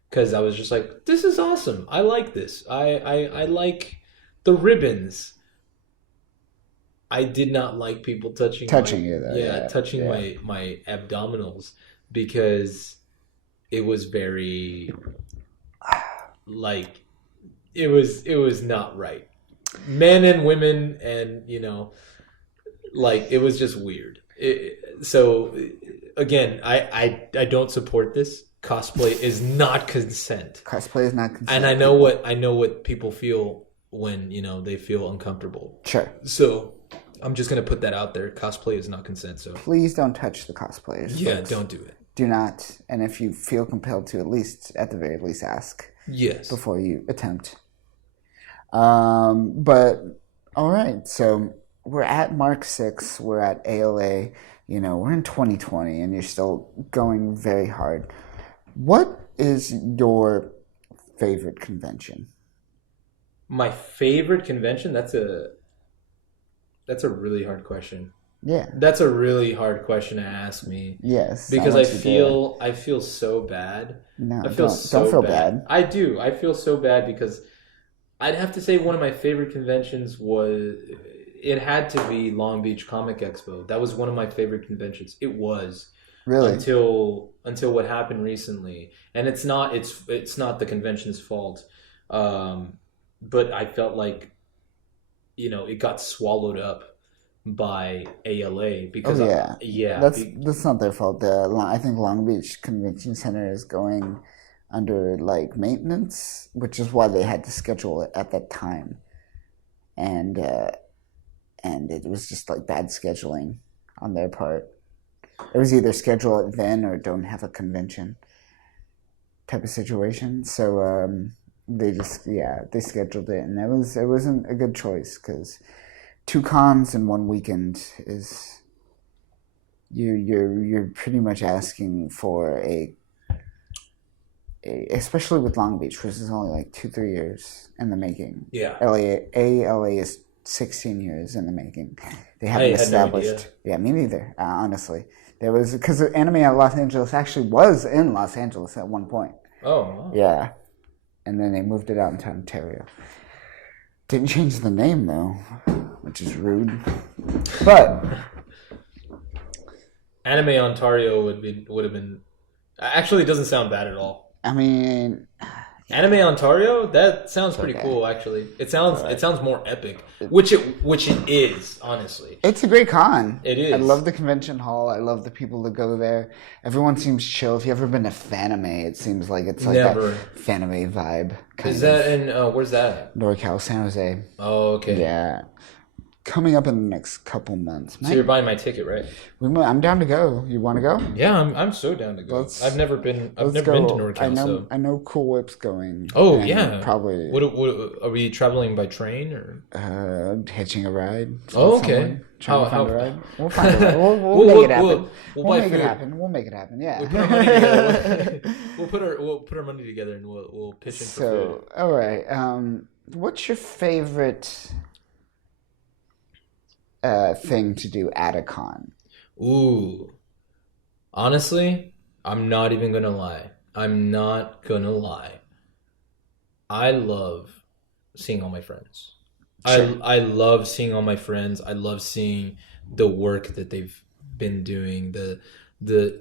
Because I was just like, this is awesome. I like this. I like the ribbons. I did not like people touching you though. Yeah, touching my abdominals, because it was very like it was not right. Men and women, and like it was just weird. So again, I don't support this. Cosplay is not consent. Cosplay is not consent. And I know what people feel when, they feel uncomfortable. Sure. So I'm just going to put that out there. Cosplay is not consent. So please don't touch the cosplayers. Yeah, folks. don't do it. Do not. And if you feel compelled to, at the very least, ask. Yes. Before you attempt. But all right. So we're at Mark 6. We're at ALA. We're in 2020, and you're still going very hard. What is your favorite convention? My favorite convention? That's a really hard question. Yeah. That's a really hard question to ask me. Yes. Because want you to. I feel so bad. No, I feel don't so feel bad. bad. I do. I feel so bad because I'd have to say one of my favorite conventions was it had to be Long Beach Comic Expo. That was one of my favorite conventions. It was Really? until what happened recently. And it's not the convention's fault. But I felt like it got swallowed up by ALA Oh because yeah. yeah, That's not their fault. I think Long Beach Convention Center is going under like maintenance, which is why they had to schedule it at that time, and it was just like bad scheduling on their part. It was either schedule it then or don't have a convention type of situation. So they scheduled it, and it wasn't a good choice because 2 cons in one weekend is you're pretty much asking for especially with Long Beach, which is only like 2-3 years in the making. yeah. LA is 16 years in the making. They haven't I had no established. idea. Yeah, me neither. Honestly, there was because Anime at Los Angeles actually was in Los Angeles at one point. Oh, wow. Yeah, and then they moved it out into Ontario. Didn't change the name though, which is rude. But Anime Ontario would have been. Actually, it doesn't sound bad at all. I mean, Anime Ontario, that sounds pretty okay. cool. Actually, it sounds more epic, which it is. Honestly, it's a great con. It is. I love the convention hall. I love the people that go there. Everyone seems chill. If you've ever been to Fanime, it seems like it's like Never. that Fanime vibe. Is that in where's that at? NorCal, San Jose? Oh, okay. Yeah. Coming up in the next couple months. So you're buying my ticket, right? I'm down to go. You want to go? Yeah, I'm so down to go. I've never been to NorCal. I know Cool Whip's going. Oh yeah, probably. What are we traveling by train or hitching a ride? Oh, okay. How a ride? We'll find a ride. We'll make it happen. We'll make it happen. We'll make it happen. Yeah. We'll put our money together. we'll put our money together and we'll pitch in for food. All right. What's your favorite thing to do at a con? Ooh. Honestly, I'm not even gonna lie. I love seeing all my friends. Sure. I love seeing all my friends. I love seeing the work that they've been doing, the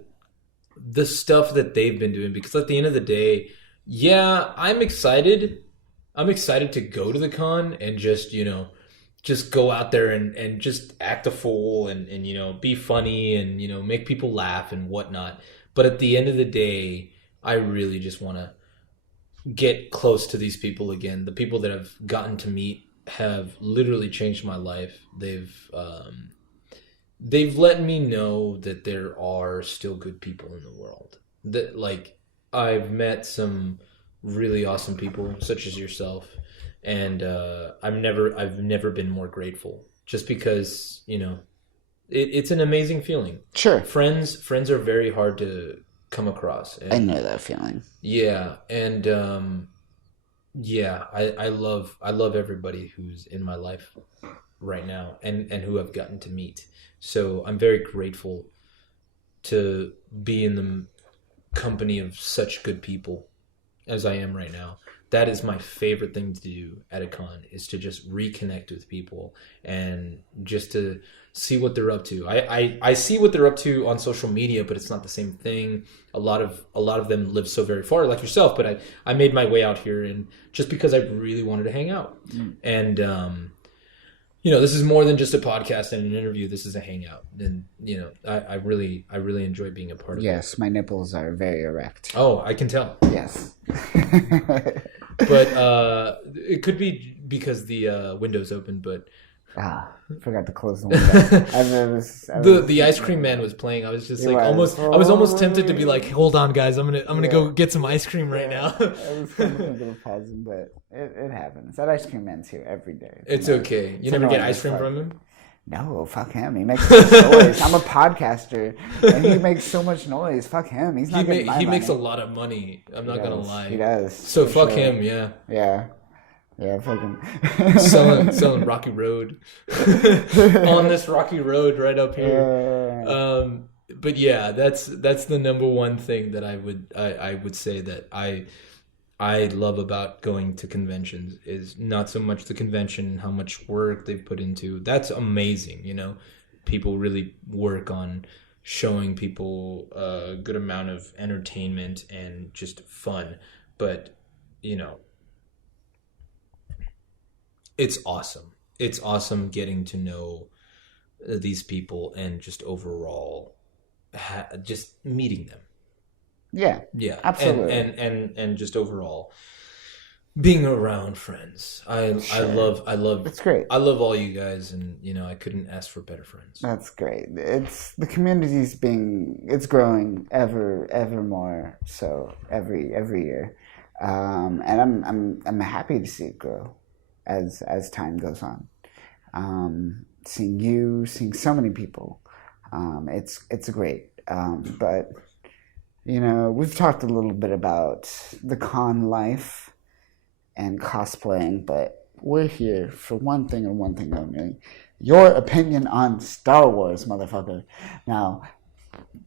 stuff that they've been doing, because at the end of the day, yeah, I'm excited. I'm excited to go to the con and just go out there and just act a fool and be funny and make people laugh and whatnot. But at the end of the day, I really just want to get close to these people again. The people that I've gotten to meet have literally changed my life. They've let me know that there are still good people in the world. That I've met some really awesome people such as yourself. And I've never been more grateful, just because it's an amazing feeling. Sure, friends are very hard to come across. And, I know that feeling. Yeah, and I love everybody who's in my life right now, and who I've gotten to meet. So I'm very grateful to be in the company of such good people as I am right now. That is my favorite thing to do at a con, is to just reconnect with people and just to see what they're up to. I see what they're up to on social media, but it's not the same thing. A lot of them live so very far, like yourself, but I made my way out here, and just because I really wanted to hang out. And this is more than just a podcast and an interview. This is a hangout, and I really enjoy being a part of it. Yes, my nipples are very erect. Oh, I can tell. Yes. But it could be because the window's open, but forgot to close the window. The ice cream man was playing. I was just I was almost tempted to be like, hold on guys, I'm gonna go get some ice cream right now. I was kind of thinking of pausing, but it happens. That ice cream man's here every day. It's okay. You never get ice cream from him? No, fuck him. He makes so much noise. I'm a podcaster, and he makes so much noise. Fuck him. He's not getting my money. He makes a lot of money. I'm not gonna lie. He does. So fuck him. Yeah. Yeah. Yeah, fucking selling Rocky Road on this rocky road right up here. But yeah, that's the number one thing that I would say that I love about going to conventions is not so much the convention, how much work they've put into. That's amazing, you know. People really work on showing people a good amount of entertainment and just fun. But, you know, it's awesome. It's awesome getting to know these people and just overall just meeting them. Yeah, Yeah. absolutely. And just overall being around friends. I love It's great. I love all you guys, and you know I couldn't ask for better friends. That's great. It's the community's it's growing ever more so every year, and I'm happy to see it grow as time goes on. Seeing so many people, it's great. But you know, we've talked a little bit about the con life and cosplaying, but we're here for one thing and one thing only. Your opinion on Star Wars, motherfucker. Now,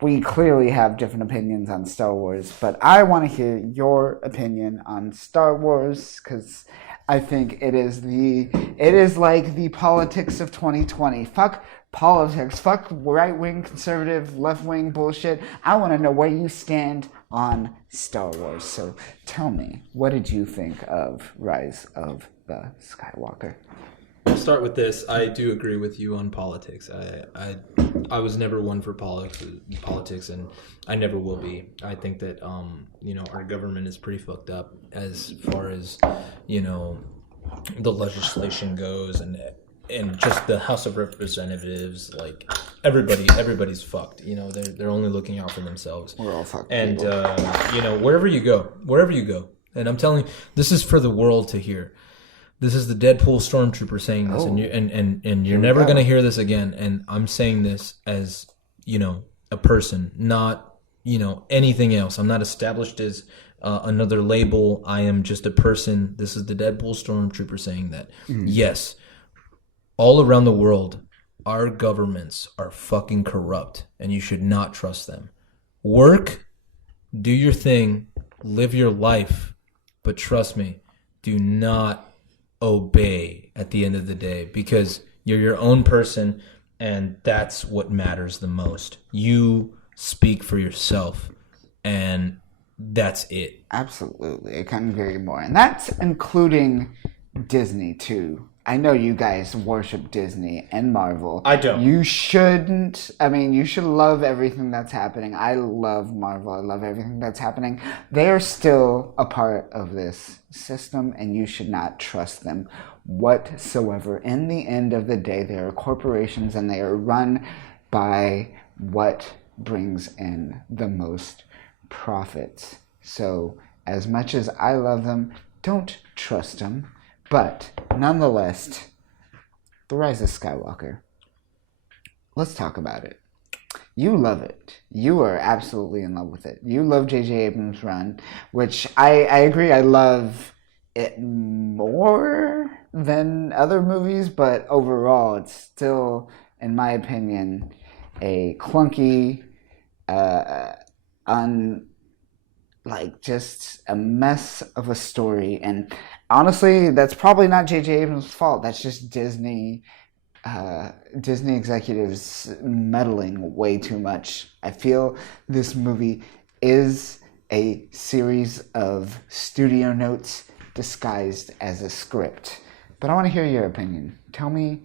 we clearly have different opinions on Star Wars, but I want to hear your opinion on Star Wars because I think it is like the politics of 2020. Fuck politics. Fuck right-wing, conservative, left-wing bullshit. I want to know where you stand on Star Wars. So tell me, what did you think of Rise of the Skywalker? I'll start with this. I do agree with you on politics. I was never one for politics, and I never will be. I think that you know, our government is pretty fucked up as far as, you know, the legislation goes, and just the House of Representatives. Like everybody's fucked. You know, they're only looking out for themselves. We're all fucked. And you know, wherever you go, and I'm telling you, this is for the world to hear. This is the Deadpool Stormtrooper saying this, and you're never going to hear this again. And I'm saying this as, you know, a person, not, you know, anything else. I'm not established as another label. I am just a person. This is the Deadpool Stormtrooper saying that. Yes, all around the world, our governments are fucking corrupt, and you should not trust them. Work, do your thing, live your life, but trust me, do not obey at the end of the day, because you're your own person, and that's what matters the most. You speak for yourself, and that's it. Absolutely. I couldn't agree more. And that's including Disney too. I know you guys worship Disney and Marvel. I don't. You shouldn't. I mean, you should love everything that's happening. I love Marvel. I love everything that's happening. They are still a part of this system, and you should not trust them whatsoever. In the end of the day, they are corporations, and they are run by what brings in the most profits. So, as much as I love them, don't trust them. But, nonetheless, The Rise of Skywalker. Let's talk about it. You love it. You are absolutely in love with it. You love J.J. Abrams' run, which I agree, I love it more than other movies, but overall, it's still, in my opinion, a clunky, just a mess of a story. And honestly, that's probably not J.J. Abrams' fault. That's just Disney executives meddling way too much. I feel this movie is a series of studio notes disguised as a script. But I want to hear your opinion. Tell me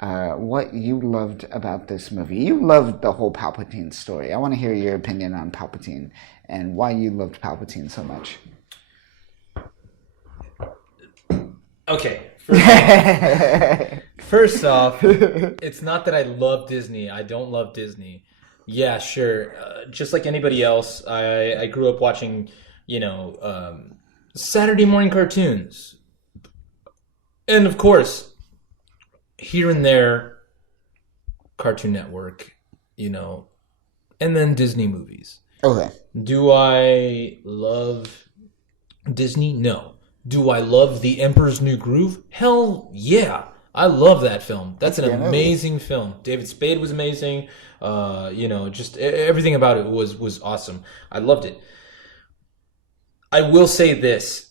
what you loved about this movie. You loved the whole Palpatine story. I want to hear your opinion on Palpatine and why you loved Palpatine so much. Okay. First off, it's not that I love Disney. I don't love Disney. Yeah, sure. Just like anybody else, I grew up watching, you know, Saturday morning cartoons. And of course, here and there, Cartoon Network, you know, and then Disney movies. Okay. Do I love Disney? No. Do I love The Emperor's New Groove? Hell yeah. I love that film. That's an amazing film. David Spade was amazing. Just everything about it was awesome. I loved it. I will say this.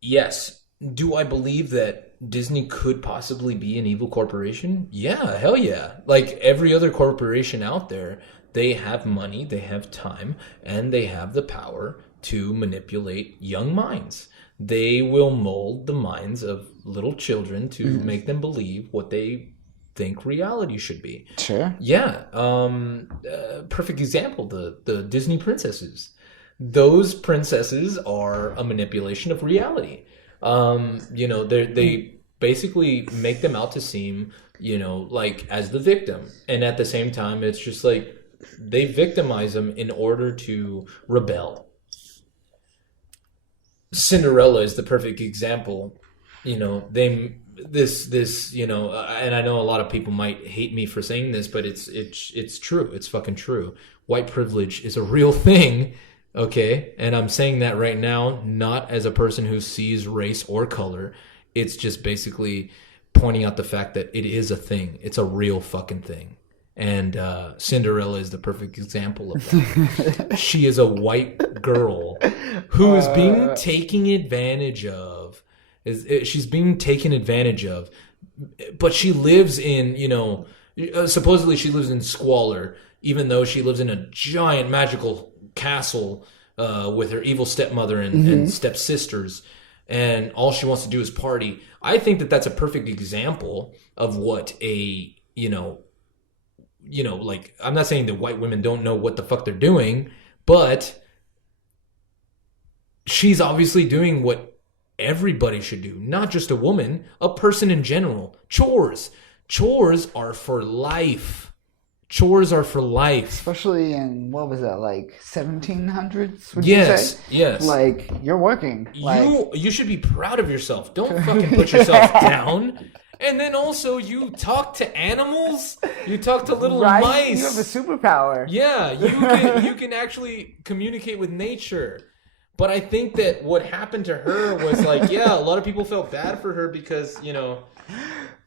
Yes. Do I believe that Disney could possibly be an evil corporation? Yeah, hell yeah. Like every other corporation out there, they have money, they have time, and they have the power to manipulate young minds. They will mold the minds of little children to make them believe what they think reality should be. Sure. Yeah. Perfect example, the Disney princesses. Those princesses are a manipulation of reality. They basically make them out to seem, like as the victim. And at the same time, it's just like they victimize them in order to rebel. Cinderella is the perfect example. And I know a lot of people might hate me for saying this, but it's true. It's fucking true. White privilege is a real thing. Okay, and I'm saying that right now, not as a person who sees race or color. It's just basically pointing out the fact that it is a thing. It's a real fucking thing. And Cinderella is the perfect example of that. She is a white girl who is being taken advantage of. She's being taken advantage of. But she lives in, supposedly she lives in squalor, even though she lives in a giant magical castle with her evil stepmother and stepsisters, and all she wants to do is party. I think that that's a perfect example of what like, I'm not saying that white women don't know what the fuck they're doing, but she's obviously doing what everybody should do, not just a woman, a person in general. Chores are for life. Chores are for life. Especially in, what was that, like 1700s, would yes, you say? Yes. Like, you're working. You should be proud of yourself. Don't fucking put yourself down. And then also, you talk to animals. You talk to little mice. You have a superpower. Yeah, you can actually communicate with nature. But I think that what happened to her was like, yeah, a lot of people felt bad for her because,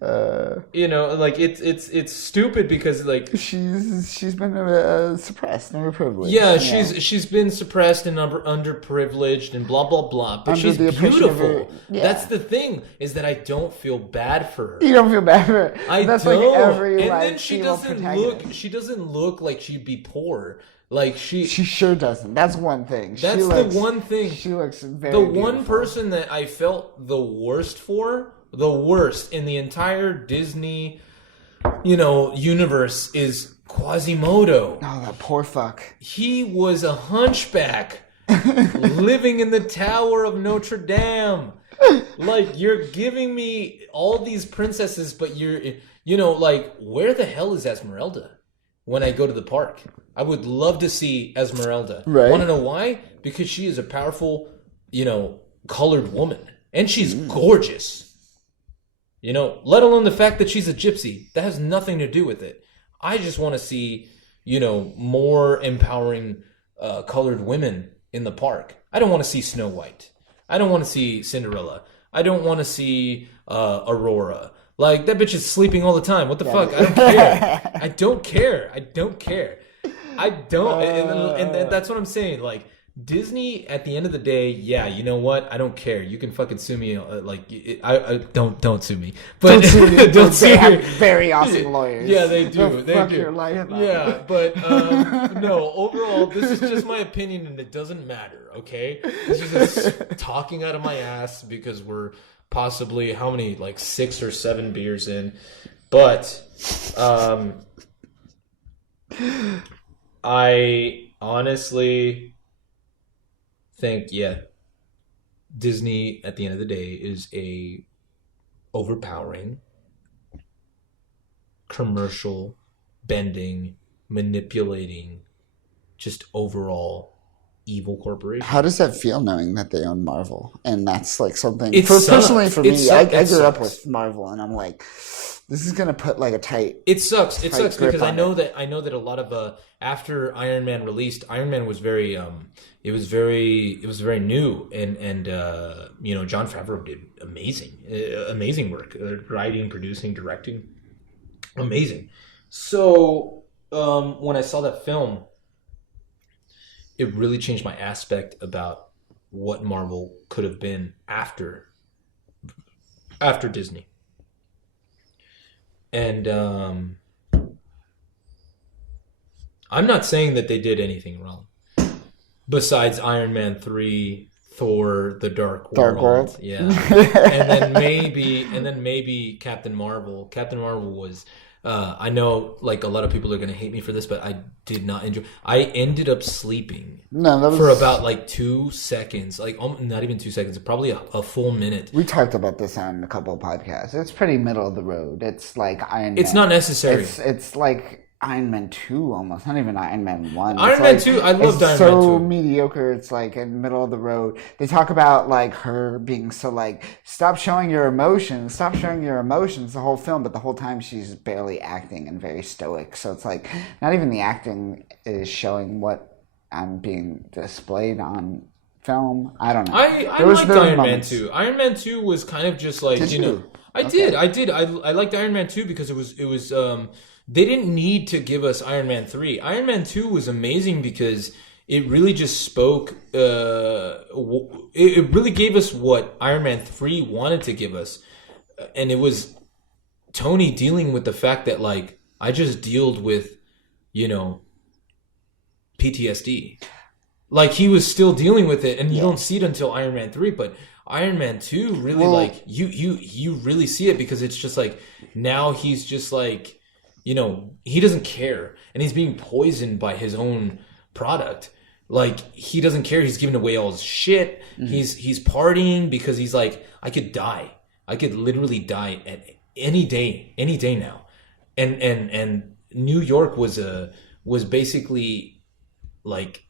like it's stupid because like she's been suppressed and underprivileged. Yeah, she's been suppressed and underprivileged and blah blah blah. But she's beautiful. That's the thing, is that I don't feel bad for her. You don't feel bad for her. That's don't. Like every, and then she doesn't look like she'd be poor. Like she sure doesn't. That's one thing. That's the one thing. She looks very the beautiful. One person that I felt the worst for. The worst in the entire Disney, universe is Quasimodo. Oh, that poor fuck. He was a hunchback living in the Tower of Notre Dame. Like, you're giving me all these princesses, but like, where the hell is Esmeralda when I go to the park? I would love to see Esmeralda. Right. Want to know why? Because she is a powerful, colored woman. And she's gorgeous. Let alone the fact that she's a gypsy. That has nothing to do with it. I just want to see, more empowering colored women in the park. I don't want to see Snow White. I don't want to see Cinderella. I don't want to see Aurora. Like, that bitch is sleeping all the time. What the fuck? I don't care. I don't care. I don't care. I don't. And that's what I'm saying. Like, Disney, at the end of the day, yeah, you know what? I don't care. You can fucking sue me. I don't sue me. But don't sue me. Don't sue they have me. very awesome lawyers. Yeah, they do. They'll they fuck do. your life up. Yeah, but no. Overall, this is just my opinion, and it doesn't matter. Okay, this is just talking out of my ass because we're possibly how many, like 6 or 7 beers in, but I honestly think, Disney at the end of the day is a overpowering, commercial, bending, manipulating, just overall evil corporation. How does that feel knowing that they own Marvel? And that's like something, Personally for me, I grew up with Marvel, and I'm like, This is gonna put like a tight. It sucks. It tight sucks grip because I on know it. that a lot of after Iron Man released, Iron Man was very it was very new, and Jon Favreau did amazing work, writing, producing, directing, amazing. So when I saw that film, it really changed my aspect about what Marvel could have been after Disney. And I'm not saying that they did anything wrong besides Iron Man 3, Thor, The Dark World. Yeah. and then maybe Captain Marvel. Captain Marvel was I know like a lot of people are going to hate me for this, but I did not enjoy. I ended up sleeping for about like 2 seconds, like not even 2 seconds, probably a full minute. We talked about this on a couple of podcasts. It's pretty middle of the road. It's like Iron Man. It's not necessary. It's like Iron Man 2 almost, not even Iron Man 1. Iron Man 2, I loved Iron Man 2. It's so mediocre, it's like in the middle of the road. They talk about like her being so like, stop showing your emotions the whole film, but the whole time she's barely acting and very stoic. So it's like, not even the acting is showing what I'm being displayed on film. I don't know. I liked Iron Man 2. Iron Man 2 was kind of just like, Did you? I did. I liked Iron Man 2 because it was they didn't need to give us Iron Man 3. Iron Man 2 was amazing because it really just spoke it really gave us what Iron Man 3 wanted to give us. And it was Tony dealing with the fact that like I just dealt with, PTSD. Like he was still dealing with it, and you don't see it until Iron Man 3, but Iron Man 2 really like you really see it because it's just like now he's just like, he doesn't care, and he's being poisoned by his own product. Like he doesn't care. He's giving away all his shit. Mm-hmm. He's partying because he's like, I could die. I could literally die at any day now. And New York was basically like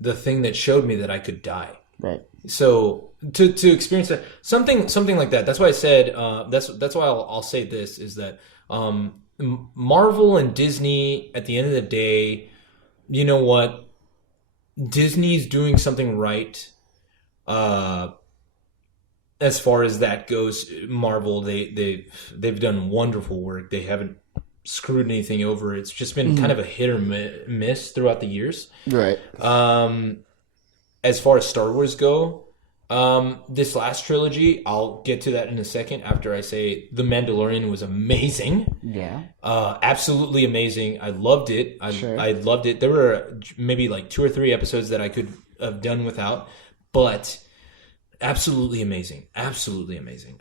the thing that showed me that I could die. Right. So to experience that, something like that. That's why I said that's why I'll say this is that Marvel and Disney at the end of the day, you know what? Disney's doing something right. As far as that goes, Marvel they've done wonderful work. They haven't screwed anything over. It's just been kind of a hit or miss throughout the years. Right. As far as Star Wars go, this last trilogy, I'll get to that in a second after I say The Mandalorian was amazing. Yeah. Absolutely amazing. I loved it. I loved it. There were maybe like 2 or 3 episodes that I could have done without, but absolutely amazing. Absolutely amazing.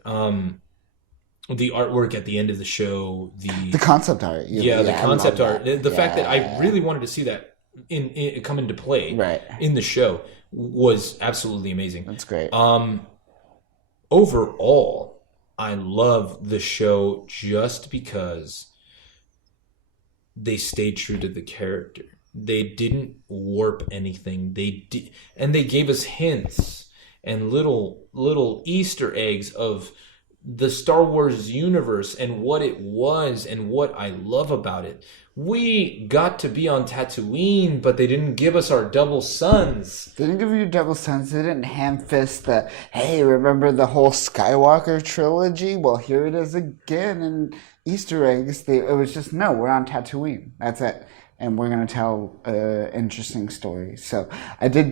The artwork at the end of the show, the concept art. The concept art. The fact that I really wanted to see that in come into play in the show was absolutely amazing. That's great. Overall, I love the show just because they stayed true to the character. They didn't warp anything. And they gave us hints and little Easter eggs of the Star Wars universe and what it was and what I love about it. We got to be on Tatooine, but they didn't give us our double suns. They didn't give you double suns. They didn't ham-fist the, hey, remember the whole Skywalker trilogy? Well, here it is again in Easter eggs. It was just, no, we're on Tatooine. That's it. And we're going to tell an interesting story. So I did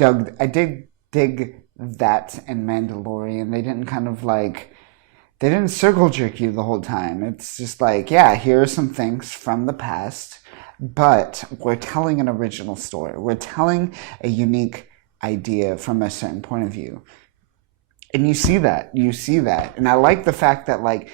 dig that in Mandalorian. They didn't kind of like... They didn't circle jerk you the whole time. It's just like, yeah, here are some things from the past, but we're telling an original story. We're telling a unique idea from a certain point of view. And you see that. And I like the fact that, like,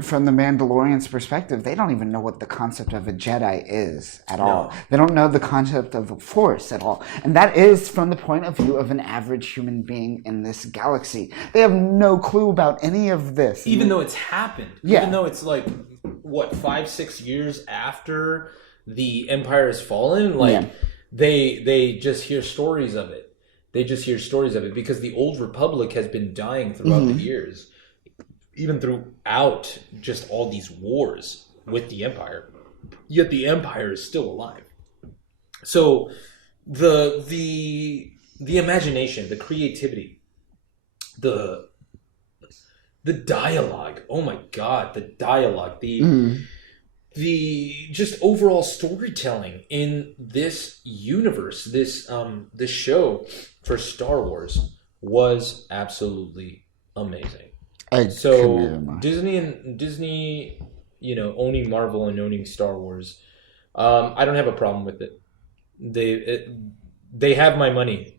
from the Mandalorian's perspective, they don't even know what the concept of a Jedi is at all. They don't know the concept of the Force at all. And that is from the point of view of an average human being in this galaxy. They have no clue about any of this. Even though it's happened. Yeah. Even though it's like, 5-6 years after the Empire has fallen? Like, they just hear stories of it. Because the Old Republic has been dying throughout the years. even throughout just all these wars with the Empire, yet the Empire is still alive. So the imagination, the creativity, the dialogue. Oh my god, the dialogue, the just overall storytelling in this universe, this show for Star Wars was absolutely amazing. So Disney, owning Marvel and owning Star Wars, I don't have a problem with it. They have my money.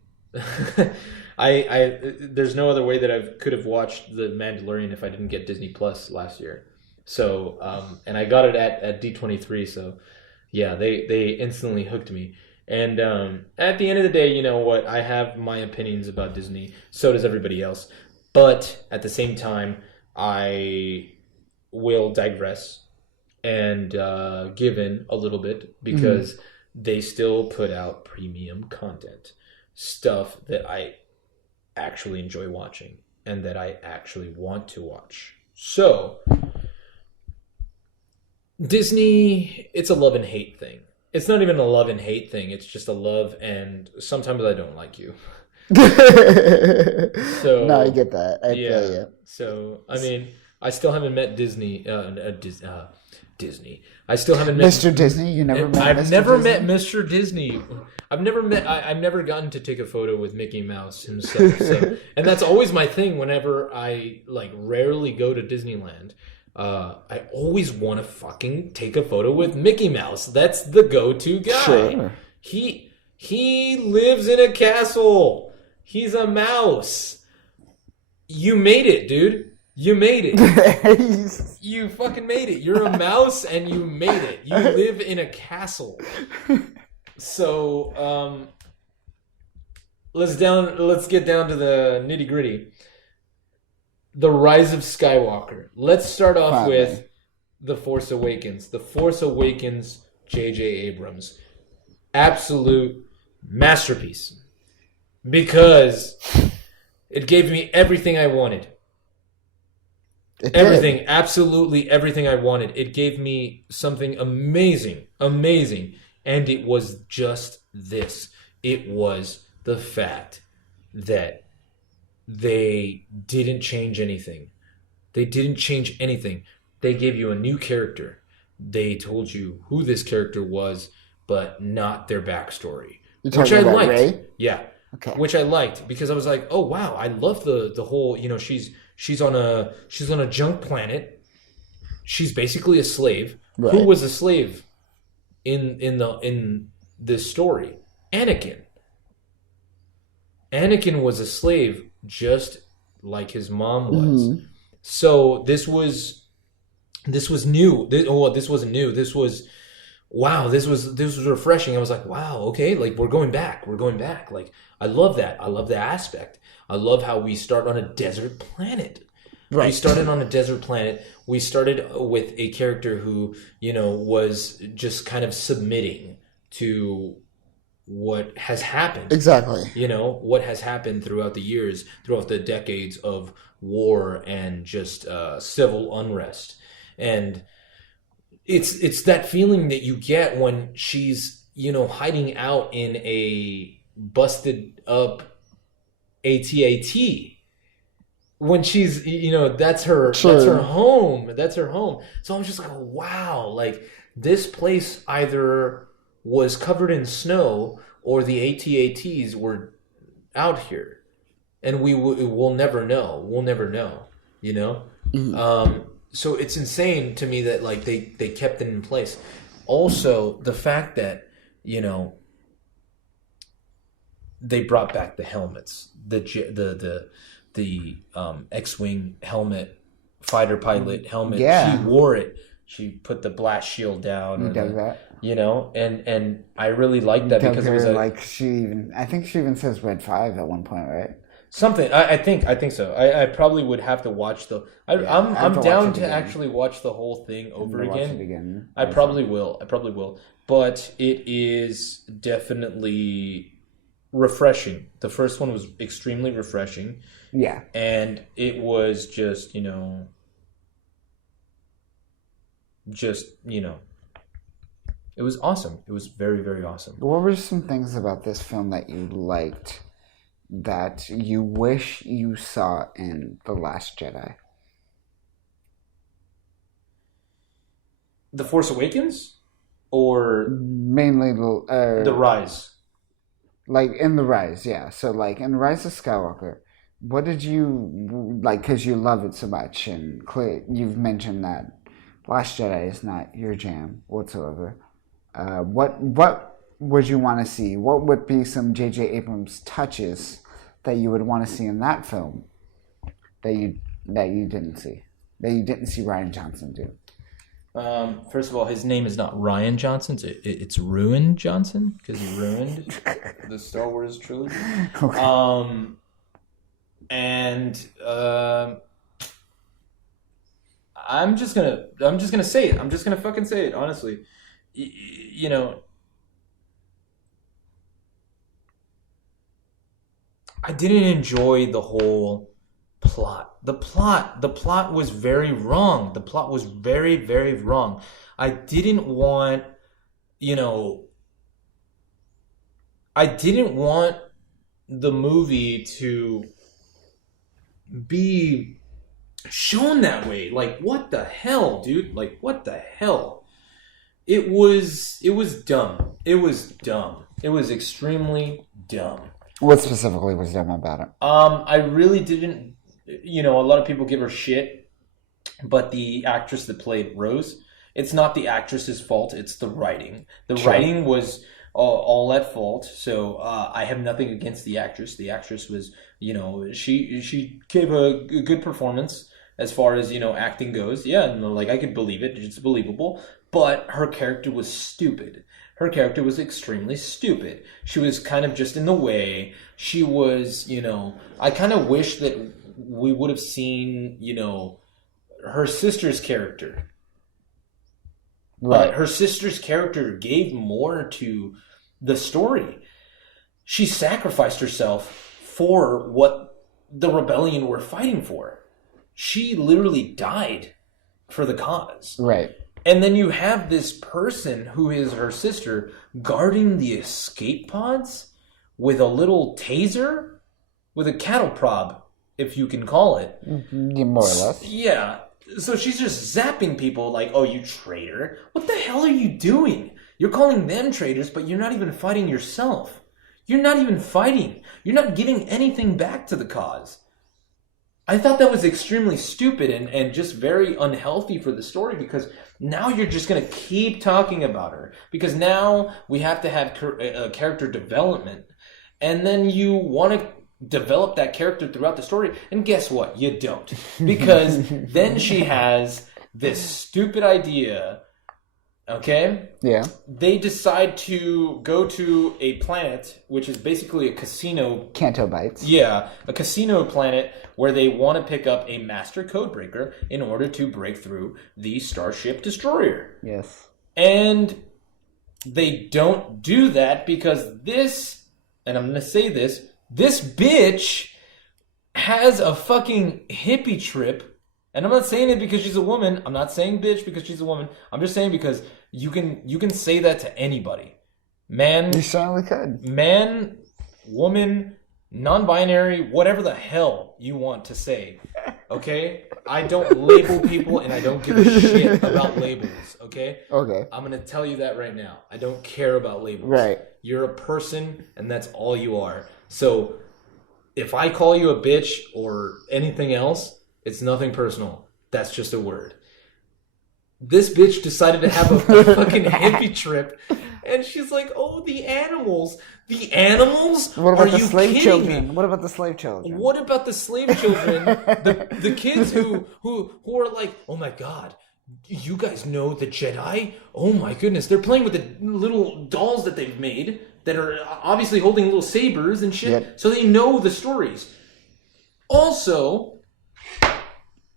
I there's no other way that I could have watched The Mandalorian if I didn't get Disney Plus last year. So and I got it at D23. So yeah, they instantly hooked me. And at the end of the day, you know what? I have my opinions about Disney. So does everybody else. But at the same time, I will digress and give in a little bit because they still put out premium content, stuff that I actually enjoy watching and that I actually want to watch. So Disney, it's a love and hate thing. It's not even a love and hate thing. It's just a love and sometimes I don't like you. So no, I get that. I feel you. So I mean, I still haven't met Disney. Disney. I still haven't met Mr. Disney. You never met. I've never met Mr. Disney. I've never gotten to take a photo with Mickey Mouse himself. So, and that's always my thing. Whenever I rarely go to Disneyland, I always want to fucking take a photo with Mickey Mouse. That's the go-to guy. Sure. He lives in a castle. He's a mouse. You made it, dude. You made it. You fucking made it. You're a mouse and you made it. You live in a castle. So, let's get down to the nitty-gritty. The Rise of Skywalker. Let's start off with The Force Awakens. The Force Awakens, J.J. Abrams. Absolute masterpiece. Because it gave me everything I wanted. Everything, absolutely everything I wanted. It gave me something amazing. And it was just this. It was the fact that they didn't change anything. They gave you a new character. They told you who this character was, but not their backstory. Which I liked. Rey? Yeah. Okay. Which I liked because I was like, oh wow, I love the whole, she's on a junk planet. She's basically a slave. Right. Who was a slave in this story? Anakin. Anakin was a slave just like his mom was. Mm-hmm. So this was new. This wasn't new. This was wow. This was refreshing. I was like, wow, okay, we're going back. Like I love that. I love the aspect. I love how we start on a desert planet. Right. We started on a desert planet. We started with a character who, was just kind of submitting to what has happened. Exactly. What has happened throughout the years, throughout the decades of war and just civil unrest. And it's that feeling that you get when she's, hiding out in a busted up AT-AT. When she's, that's her home. That's her home. So I'm just like, wow, this place either was covered in snow or the AT-ATs were out here. And we'll never know. We'll never know, Mm-hmm. So it's insane to me that they kept it in place. Also, the fact that, they brought back the helmets, the X-Wing helmet, fighter pilot helmet. Yeah. She wore it. She put the blast shield down. You dug that. And I really liked that because it was I think she even says Red 5 at one point, right? Something. I think so. I probably would have to watch I'm down to actually watch the whole thing over again. Watch it again. I probably will. But it is definitely refreshing. The first one was extremely refreshing. Yeah. And it was just, just, it was awesome. It was very, very awesome. What were some things about this film that you liked that you wish you saw in The Last Jedi? The Force Awakens? Or Mainly The Rise? Like in The Rise, yeah. So like in Rise of Skywalker, what did you like? Because you love it so much, and you've mentioned that Last Jedi is not your jam whatsoever. What would you want to see? What would be some J.J. Abrams touches that you would want to see in that film that you didn't see, that you didn't see Rian Johnson do? First of all, his name is not Rian Johnson. It's Ruin Johnson because he ruined the Star Wars trilogy. Okay. I'm just gonna say it. I'm just gonna fucking say it. Honestly, I didn't enjoy the whole plot. The plot was very wrong. The plot was very, very wrong. I didn't want, you know, I didn't want the movie to be shown that way. Like, what the hell, dude? Like, what the hell? It was dumb. It was dumb. It was extremely dumb. What specifically was dumb about it? I really didn't. A lot of people give her shit, but the actress that played Rose, it's not the actress's fault. It's the writing. The Sure. writing was all at fault. So I have nothing against the actress. The actress was, she gave a good performance as far as acting goes. Yeah, and like I could believe it. It's believable. But her character was stupid. Her character was extremely stupid. She was kind of just in the way. She was, I kind of wish that we would have seen, her sister's character. Right. But her sister's character gave more to the story. She sacrificed herself for what the rebellion were fighting for. She literally died for the cause. Right. And then you have this person who is her sister guarding the escape pods with a little taser, with a cattle prod, if you can call it. More or less. Yeah. So she's just zapping people like, oh, you traitor. What the hell are you doing? You're calling them traitors, but you're not even fighting yourself. You're not even fighting. You're not giving anything back to the cause. I thought that was extremely stupid and just very unhealthy for the story, because now you're just going to keep talking about her. Because now we have to have character development. And then you want to develop that character throughout the story. And guess what? You don't. Because then she has this stupid idea. Okay? Yeah. They decide to go to a planet, which is basically a casino. Canto Bites. Yeah, a casino planet where they want to pick up a master codebreaker in order to break through the Starship Destroyer. Yes. And they don't do that because this, and I'm going to say this bitch has a fucking hippie trip. And I'm not saying it because she's a woman. I'm not saying bitch because she's a woman. I'm just saying because you can say that to anybody. Man. You certainly could. Man, woman, non-binary, whatever the hell you want to say. Okay? I don't label people and I don't give a shit about labels. Okay? Okay. I'm going to tell you that right now. I don't care about labels. Right. You're a person and that's all you are. So if I call you a bitch or anything else, it's nothing personal. That's just a word. This bitch decided to have a fucking hippie trip, and she's like, "Oh, the animals! The animals! What about Are the you slave kidding children? me? What about the slave children? What about the slave children? the kids who are like, oh my god, you guys know the Jedi? Oh my goodness, they're playing with the little dolls that they've made that are obviously holding little sabers and shit, Yep. so they know the stories. Also,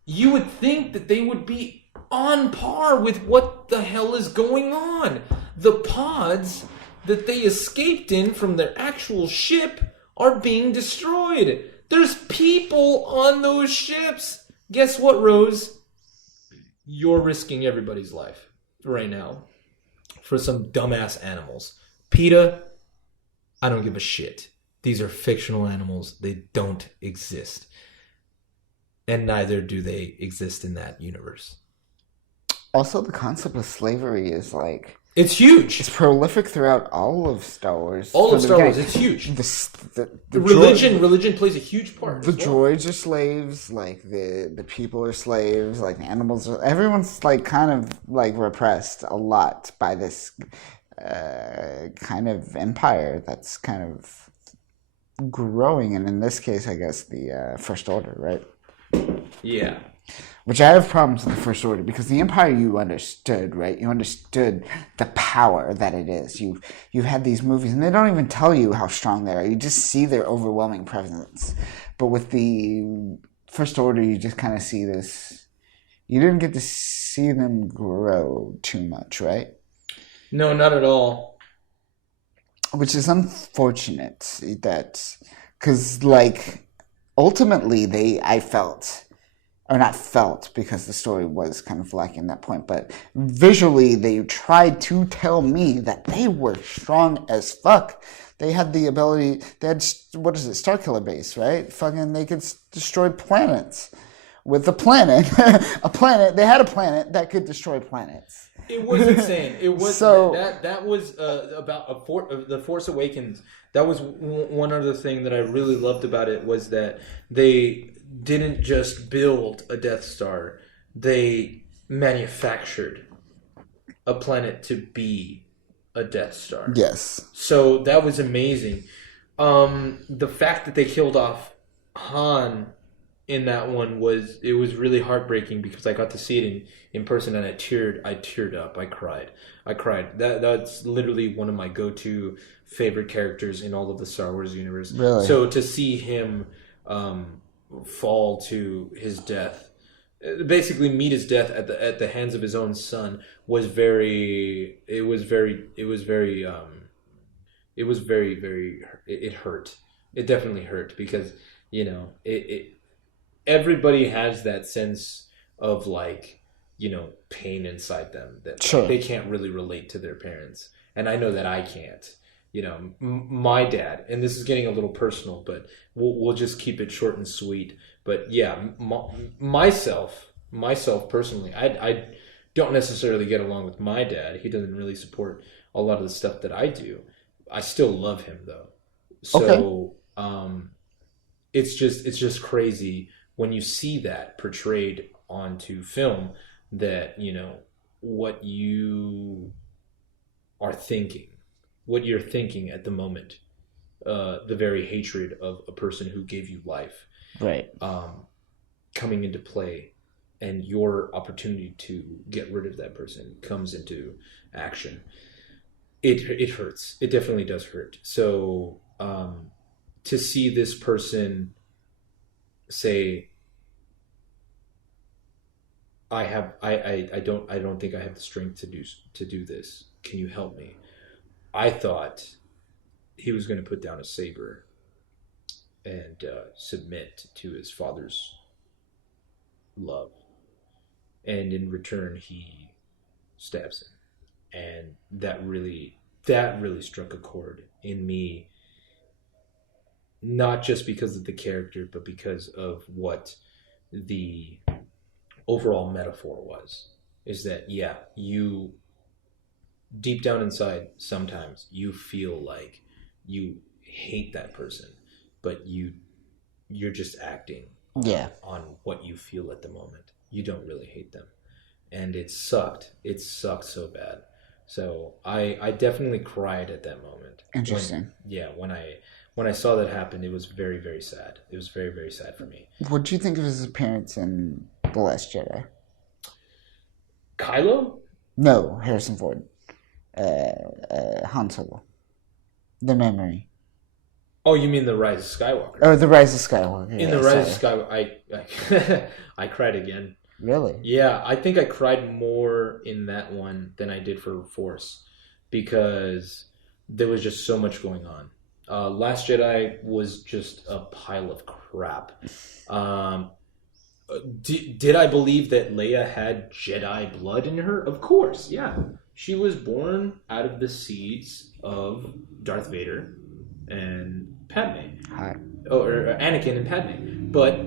you would think that they would be on par with what the hell is going on. The pods that they escaped in from their actual ship are being destroyed. There's people on those ships. Guess what, Rose? you're risking everybody's life right now for some dumbass animals. PETA, I don't give a shit. These are fictional animals. They don't exist. And neither do they exist in that universe. Also, the concept of slavery is like It's huge. it's prolific throughout all of Star Wars. All from of the Star Wars, beginning. it's huge. The Religion plays a huge part. The as well. droids are slaves, like the people are slaves, like the animals are. Everyone's like kind of like repressed a lot by this kind of empire that's kind of growing, and in this case, I guess the First Order, right? Yeah. Which I have problems with the First Order because the Empire you understood, right? You understood the power that it is. You've had these movies, and they don't even tell you how strong they are. You just see their overwhelming presence. But with the First Order, you just kind of see this. You didn't get to see them grow too much, right? No, not at all. Which is unfortunate. Because like ultimately, I felt. Or not felt, because the story was kind of lacking at that point, but visually they tried to tell me that they were strong as fuck. They had the ability, they had, what is it, Starkiller Base, right? Fucking, they could destroy planets. With a planet, they had a planet that could destroy planets. It was insane. It was So, that was about the Force Awakens. That was one other thing that I really loved about it was that they didn't just build a Death Star. They manufactured a planet to be a Death Star. yes. So that was amazing. The fact that they killed off Han in that one was really heartbreaking because I got to see it in person and I teared up. I cried. That's literally one of my go-to favorite characters in all of the Star Wars universe. Really? So to see him fall to his death, basically meet his death at the hands of his own son was very it hurt. It definitely hurt because everybody has that sense of like pain inside them that Sure. they can't really relate to their parents, and I know that I can't. My dad, and this is getting a little personal, but we'll just keep it short and sweet. But yeah, myself personally, I don't necessarily get along with my dad. He doesn't really support a lot of the stuff that I do. I still love him though. So it's just crazy when you see that portrayed onto film that what you are thinking. What you're thinking at the moment, the very hatred of a person who gave you life, Right. coming into play, and your opportunity to get rid of that person comes into action. It hurts. It definitely does hurt. So to see this person say, I don't think I have the strength to do this. Can you help me? I thought he was going to put down a saber and submit to his father's love. And in return, he stabs him. And that really struck a chord in me, not just because of the character, but because of what the overall metaphor was. Is that, yeah, you... deep down inside, sometimes you feel like you hate that person, but you're just acting on what you feel at the moment. You don't really hate them, and it sucked. It sucked so bad. So I definitely cried at that moment. Interesting. When I saw that happen, it was very, very sad. It was very, very sad for me. What do you think of his appearance in The Last Jedi? Kylo? No, Harrison Ford. Han Solo. The memory. Oh, you mean The Rise of Skywalker? Oh, The Rise of Skywalker. In The Rise of Skywalker, I cried again. Really? Yeah, I think I cried more in that one than I did for Force because there was just so much going on. Last Jedi was just a pile of crap. Did I believe that Leia had Jedi blood in her? Of course, yeah. She was born out of the seeds of Darth Vader and Padme. Hi. Oh, or Anakin and Padme. But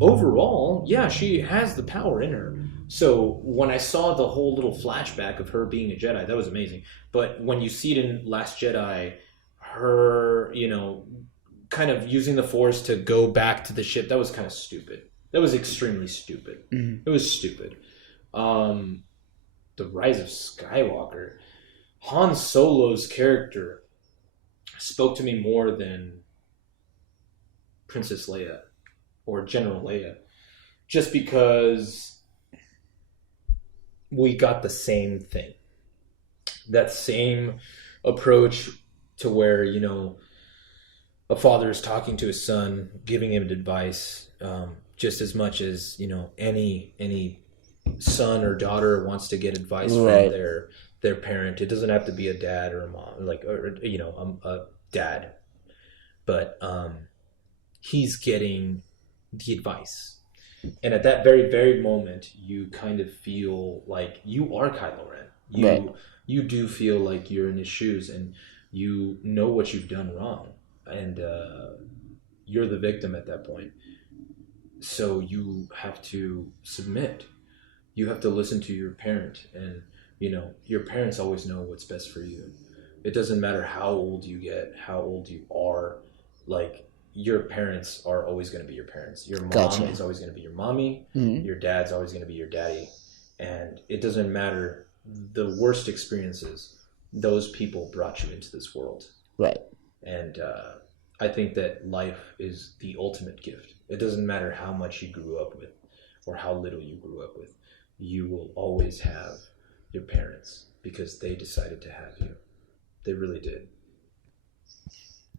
overall, yeah, she has the power in her. So when I saw the whole little flashback of her being a Jedi, that was amazing. But when you see it in Last Jedi, her, kind of using the Force to go back to the ship, that was kind of stupid. That was extremely stupid. Mm-hmm. It was stupid. The Rise of Skywalker. Han Solo's character spoke to me more than Princess Leia or General Leia, just because we got the same thing. That same approach to where, a father is talking to his son, giving him advice, just as much as, any son or daughter wants to get advice from their parent. It doesn't have to be a dad or a mom, a dad. But he's getting the advice. And at that very, very moment, you kind of feel like you are Kylo Ren. You do feel like you're in his shoes, and you know what you've done wrong. And you're the victim at that point. So you have to submit. You have to listen to your parent. And, your parents always know what's best for you. It doesn't matter how old you get, how old you are. Like, your parents are always going to be your parents. Your mom is always going to be your mommy. Mm-hmm. Your dad's always going to be your daddy. And it doesn't matter the worst experiences. Those people brought you into this world. Right. And I think that life is the ultimate gift. It doesn't matter how much you grew up with or how little you grew up with. You will always have your parents because they decided to have you. They really did.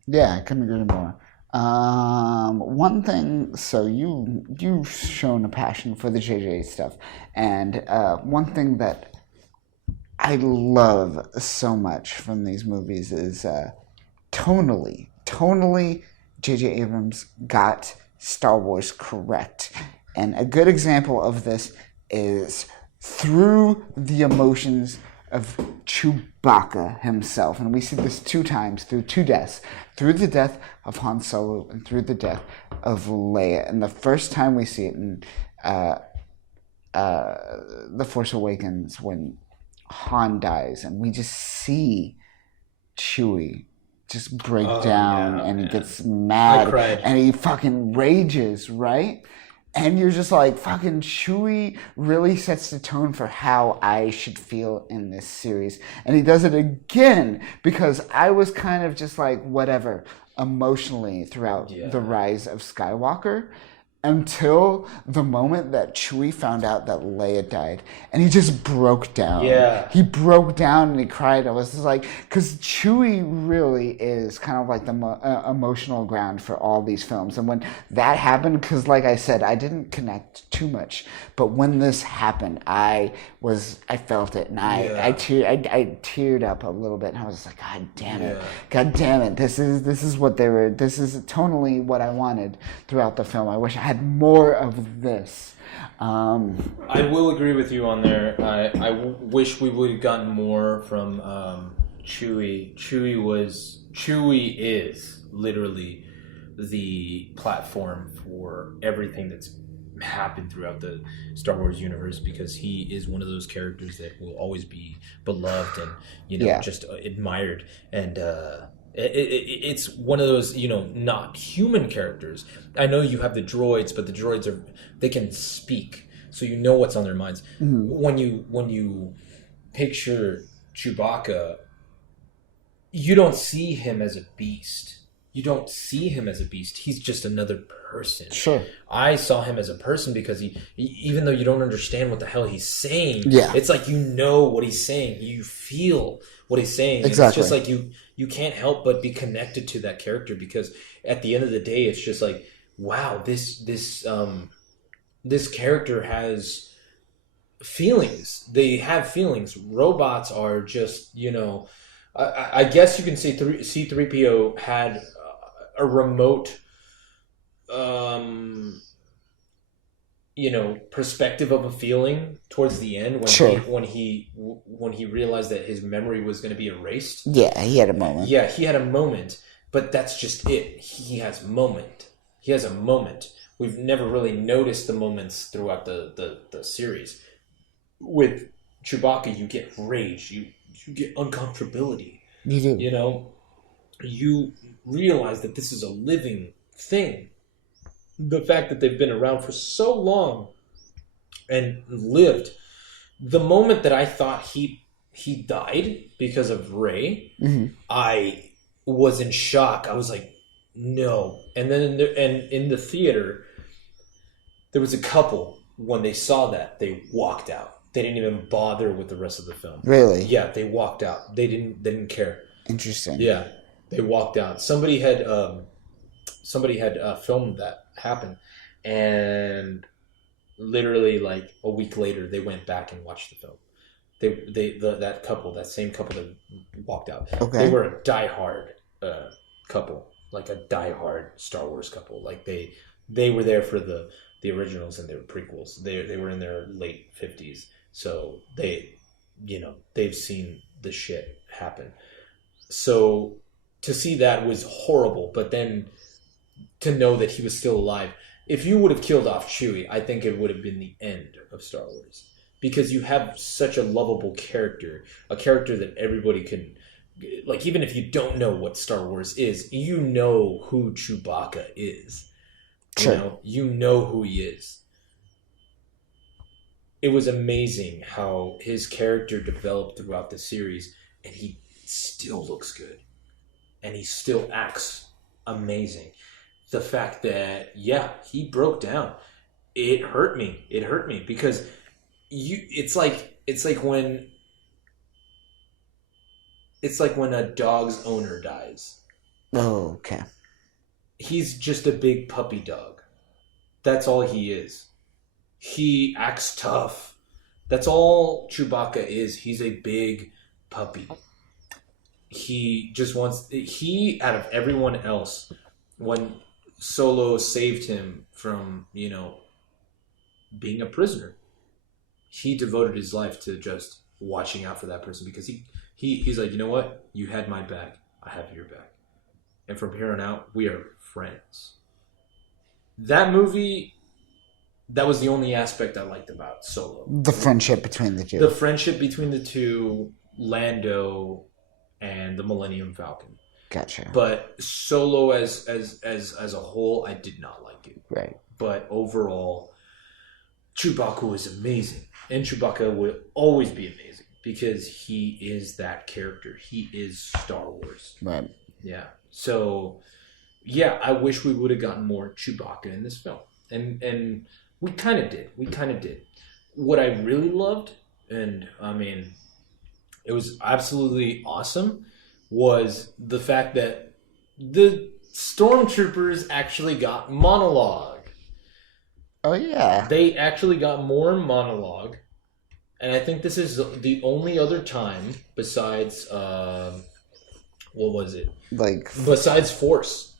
Yeah, I couldn't agree more. One thing, so you've shown a passion for the JJ stuff, and one thing that I love so much from these movies is tonally, JJ Abrams got Star Wars correct, and a good example of this is through the emotions of Chewbacca himself. And we see this 2 times through 2 deaths. Through the death of Han Solo and through the death of Leia. And the first time we see it in The Force Awakens when Han dies. And we just see Chewie just break down and he gets mad. And he fucking rages, right? And you're just like, fucking Chewie really sets the tone for how I should feel in this series. And he does it again because I was kind of just like, whatever, emotionally throughout the Rise of Skywalker. Until the moment that Chewie found out that Leia died. And he just broke down. Yeah. He broke down and he cried. I was just like, because Chewie really is kind of like the emotional ground for all these films. And when that happened, because like I said, I didn't connect too much. But when this happened, I felt it. And I teared up a little bit. And I was just like, God damn it. God damn it. This is tonally what I wanted throughout the film. I wish I had more of this. I will agree with you on there. I wish we would have gotten more from Chewie. Chewie is literally the platform for everything that's happened throughout the Star Wars universe because he is one of those characters that will always be beloved and just admired. And it's one of those, not human characters. I know you have the droids, but the droids they can speak, so you know what's on their minds. Mm-hmm. When you picture Chewbacca, you don't see him as a beast. You don't see him as a beast. He's just another person. Sure. I saw him as a person because he even though you don't understand what the hell he's saying, it's like you know what he's saying. You feel what he's saying. Exactly. It's just like you can't help but be connected to that character because at the end of the day, it's just like, wow, this character has feelings. They have feelings. Robots are just, I guess you can say C-3PO had a remote perspective of a feeling towards the end when Sure. when he realized that his memory was going to be erased. Yeah, he had a moment. Yeah, he had a moment, but that's just it. He has moment. He has a moment. We've never really noticed the moments throughout the series. With Chewbacca, you get rage. You get uncomfortability. You do. You realize that this is a living thing. The fact that they've been around for so long and lived. The moment that I thought he died because of Rey, I was in shock. I was like, no. And then in the theater, there was a couple. When they saw that, they walked out. They didn't even bother with the rest of the film. Really? Yeah, they walked out. They didn't care. Interesting. Yeah, they walked out. Somebody had filmed that happen, and literally like a week later, they went back and watched the film. That same couple that walked out. Okay. They were a diehard couple, like a diehard Star Wars couple. Like they were there for the originals and their prequels. They were in their late 50s, so they've seen the shit happen. So to see that was horrible, but then to know that he was still alive. If you would have killed off Chewie, I think it would have been the end of Star Wars. Because you have such a lovable character, a character that everybody can, like, even if you don't know what Star Wars is, you know who Chewbacca is. Sure. You know who he is. It was amazing how his character developed throughout the series, and he still looks good. And he still acts amazing. The fact that, he broke down. It hurt me. It hurt me because it's like when a dog's owner dies. Oh, okay. He's just a big puppy dog. That's all he is. He acts tough. That's all Chewbacca is. He's a big puppy. He just wants... out of everyone else, when Solo saved him from, being a prisoner, he devoted his life to just watching out for that person because he's like, you know what? You had my back. I have your back. And from here on out, we are friends. That movie, that was the only aspect I liked about Solo. The friendship between the two. The friendship between the two, Lando and the Millennium Falcon. Gotcha. But Solo as a whole, I did not like it. Right. But overall, Chewbacca was amazing. And Chewbacca will always be amazing because he is that character. He is Star Wars. Right. Yeah. So, I wish we would have gotten more Chewbacca in this film. And we kind of did. What I really loved, and I mean, it was absolutely awesome, was the fact that the Stormtroopers actually got monologue. Oh, yeah. They actually got more monologue. And I think this is the only other time besides... what was it? Besides Force.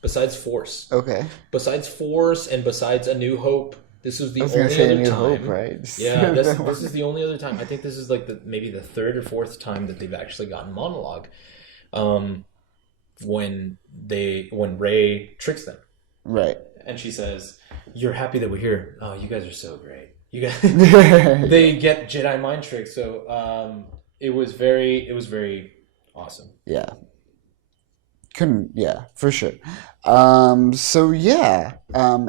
Okay. Besides Force and besides A New Hope, this was the only other A New time. Hope, right? Yeah, this is the only other time. I think this is like maybe the third or fourth time that they've actually gotten monologue. When Rey tricks them. Right. And she says, "You're happy that we're here. Oh, you guys are so great. You guys." They get Jedi mind tricks. So it was very awesome. Yeah. For sure.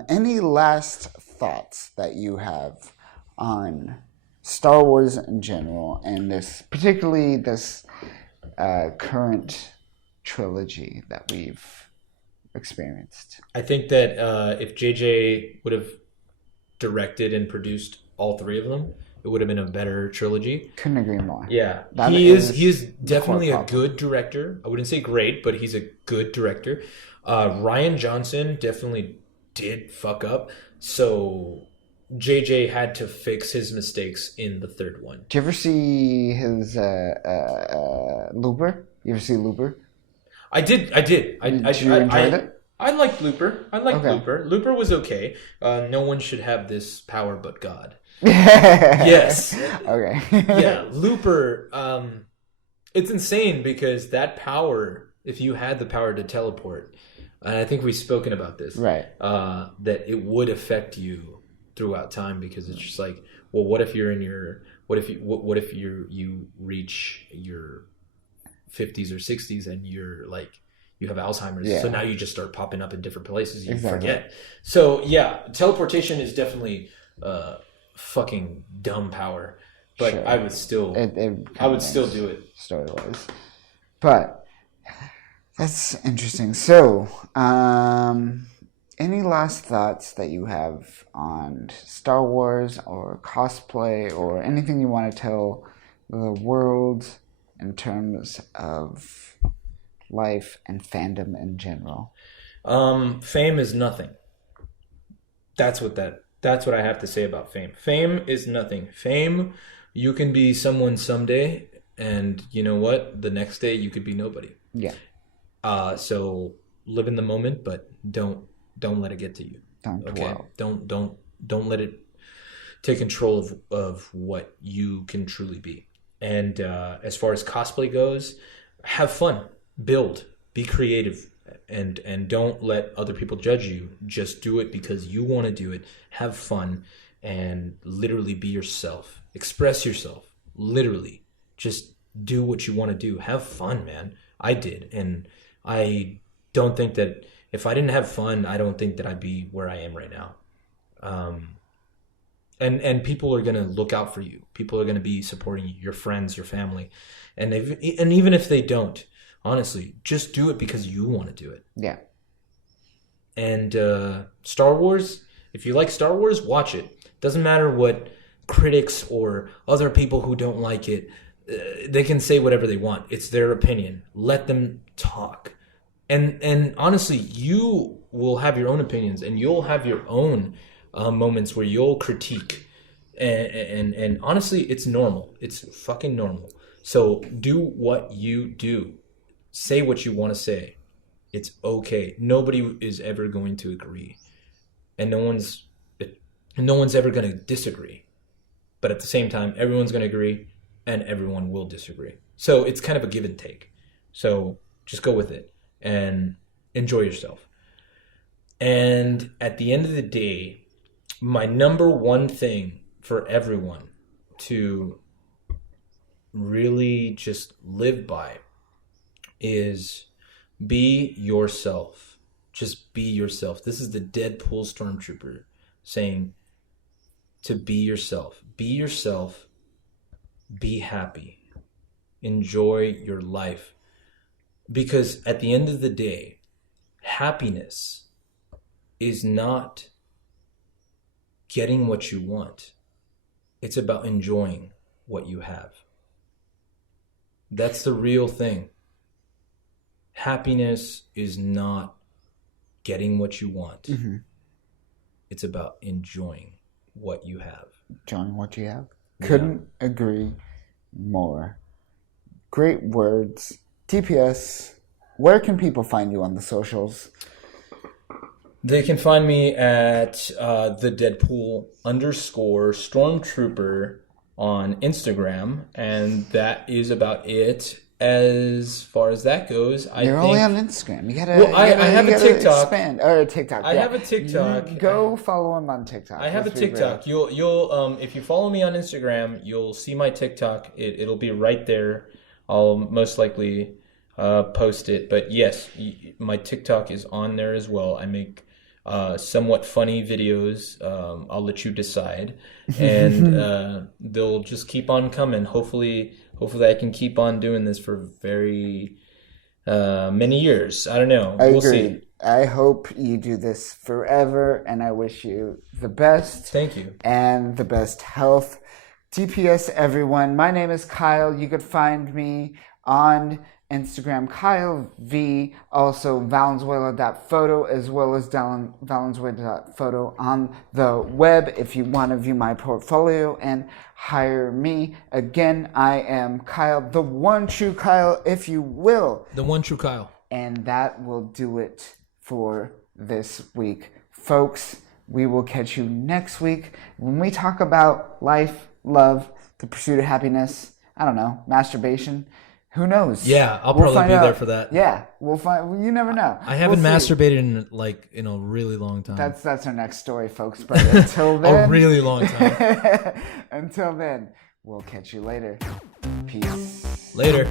Any last thoughts that you have on Star Wars in general and particularly this current trilogy that we've experienced? I think that if JJ would have directed and produced all three of them, it would have been a better trilogy. Couldn't agree more. Yeah, he is definitely a good director. I wouldn't say great, but he's a good director. Rian Johnson definitely did fuck up, so JJ had to fix his mistakes in the third one. Did you ever see his Looper? You ever see Looper? I did. Did you enjoy it? I liked Looper. Okay. Looper. Looper was okay. No one should have this power but God. Yes. Okay. Yeah, Looper. It's insane because that power, if you had the power to teleport, and I think we've spoken about this, Right. that it would affect you throughout time because it's just like, well, what if you're in your, what if you reach your 50s or 60s and you're like, you have Alzheimer's, Yeah. so now you just start popping up in different places, you Exactly. forget. So yeah, teleportation is definitely fucking dumb power, but Sure. I would still, I would still do it. Story-wise. But that's interesting. So, any last thoughts that you have on Star Wars or cosplay or anything you want to tell the world in terms of life and fandom in general? Fame is nothing. That's what I have to say about fame. Fame is nothing. Fame, you can be someone someday, and you know what? The next day you could be nobody. Yeah. So live in the moment, but don't let it get to you. Don't Okay. dwell. Don't let it take control of what you can truly be. And as far as cosplay goes, have fun, build, be creative, and don't let other people judge you. Just do it because you want to do it. Have fun and literally be yourself. Express yourself. Literally. Just do what you want to do. Have fun, man. I did, and I don't think that if I didn't have fun, I don't think that I'd be where I am right now. And people are gonna look out for you. People are gonna be supporting you, your friends, your family, and even if they don't, honestly, just do it because you want to do it. Yeah. And Star Wars, if you like Star Wars, watch it. Doesn't matter what critics or other people who don't like it, they can say whatever they want. It's their opinion. Let them talk. And honestly, you will have your own opinions, and you'll have your own moments where you'll critique. And honestly, it's normal. It's fucking normal. So do what you do. Say what you want to say. It's okay. Nobody is ever going to agree, and no one's ever going to disagree. But at the same time, everyone's going to agree, and everyone will disagree. So it's kind of a give and take. So just go with it and enjoy yourself. And at the end of the day, my number one thing for everyone to really just live by is be yourself. Just be yourself. This is the Deadpool Stormtrooper saying to be yourself. Be yourself. Be happy. Enjoy your life. Because at the end of the day, happiness is not getting what you want. It's about enjoying what you have. That's the real thing. Happiness is not getting what you want. Mm-hmm. It's about enjoying what you have. Enjoying what you have. Yeah. Couldn't agree more. Great words. TPS, where can people find you on the socials? They can find me at the Deadpool _Stormtrooper on Instagram, and that is about it. As far as that goes, You're only on Instagram. You gotta. Well, I have a TikTok. Expand. Or TikTok. I have a TikTok. Go follow him on TikTok. I have a TikTok. You'll if you follow me on Instagram, you'll see my TikTok. It'll be right there. I'll most likely post it. But yes, my TikTok is on there as well. I make somewhat funny videos. I'll let you decide, and they'll just keep on coming. Hopefully I can keep on doing this for very many years. I don't know. We'll see. I hope you do this forever, and I wish you the best. Thank you. And the best health. TPS, everyone. My name is Kyle. You could find me on Instagram, Kyle V, also Valenzuela.photo, as well as Valenzuela.photo on the web if you want to view my portfolio and hire me. Again, I am Kyle, the one true Kyle, if you will. The one true Kyle. And that will do it for this week. Folks, we will catch you next week when we talk about life, love, the pursuit of happiness, I don't know, masturbation. Who knows? Yeah, I'll probably be there for that. Yeah, we'll find. You never know. I haven't masturbated in a really long time. That's our next story, folks. But until then, a really long time. Until then, we'll catch you later. Peace. Later.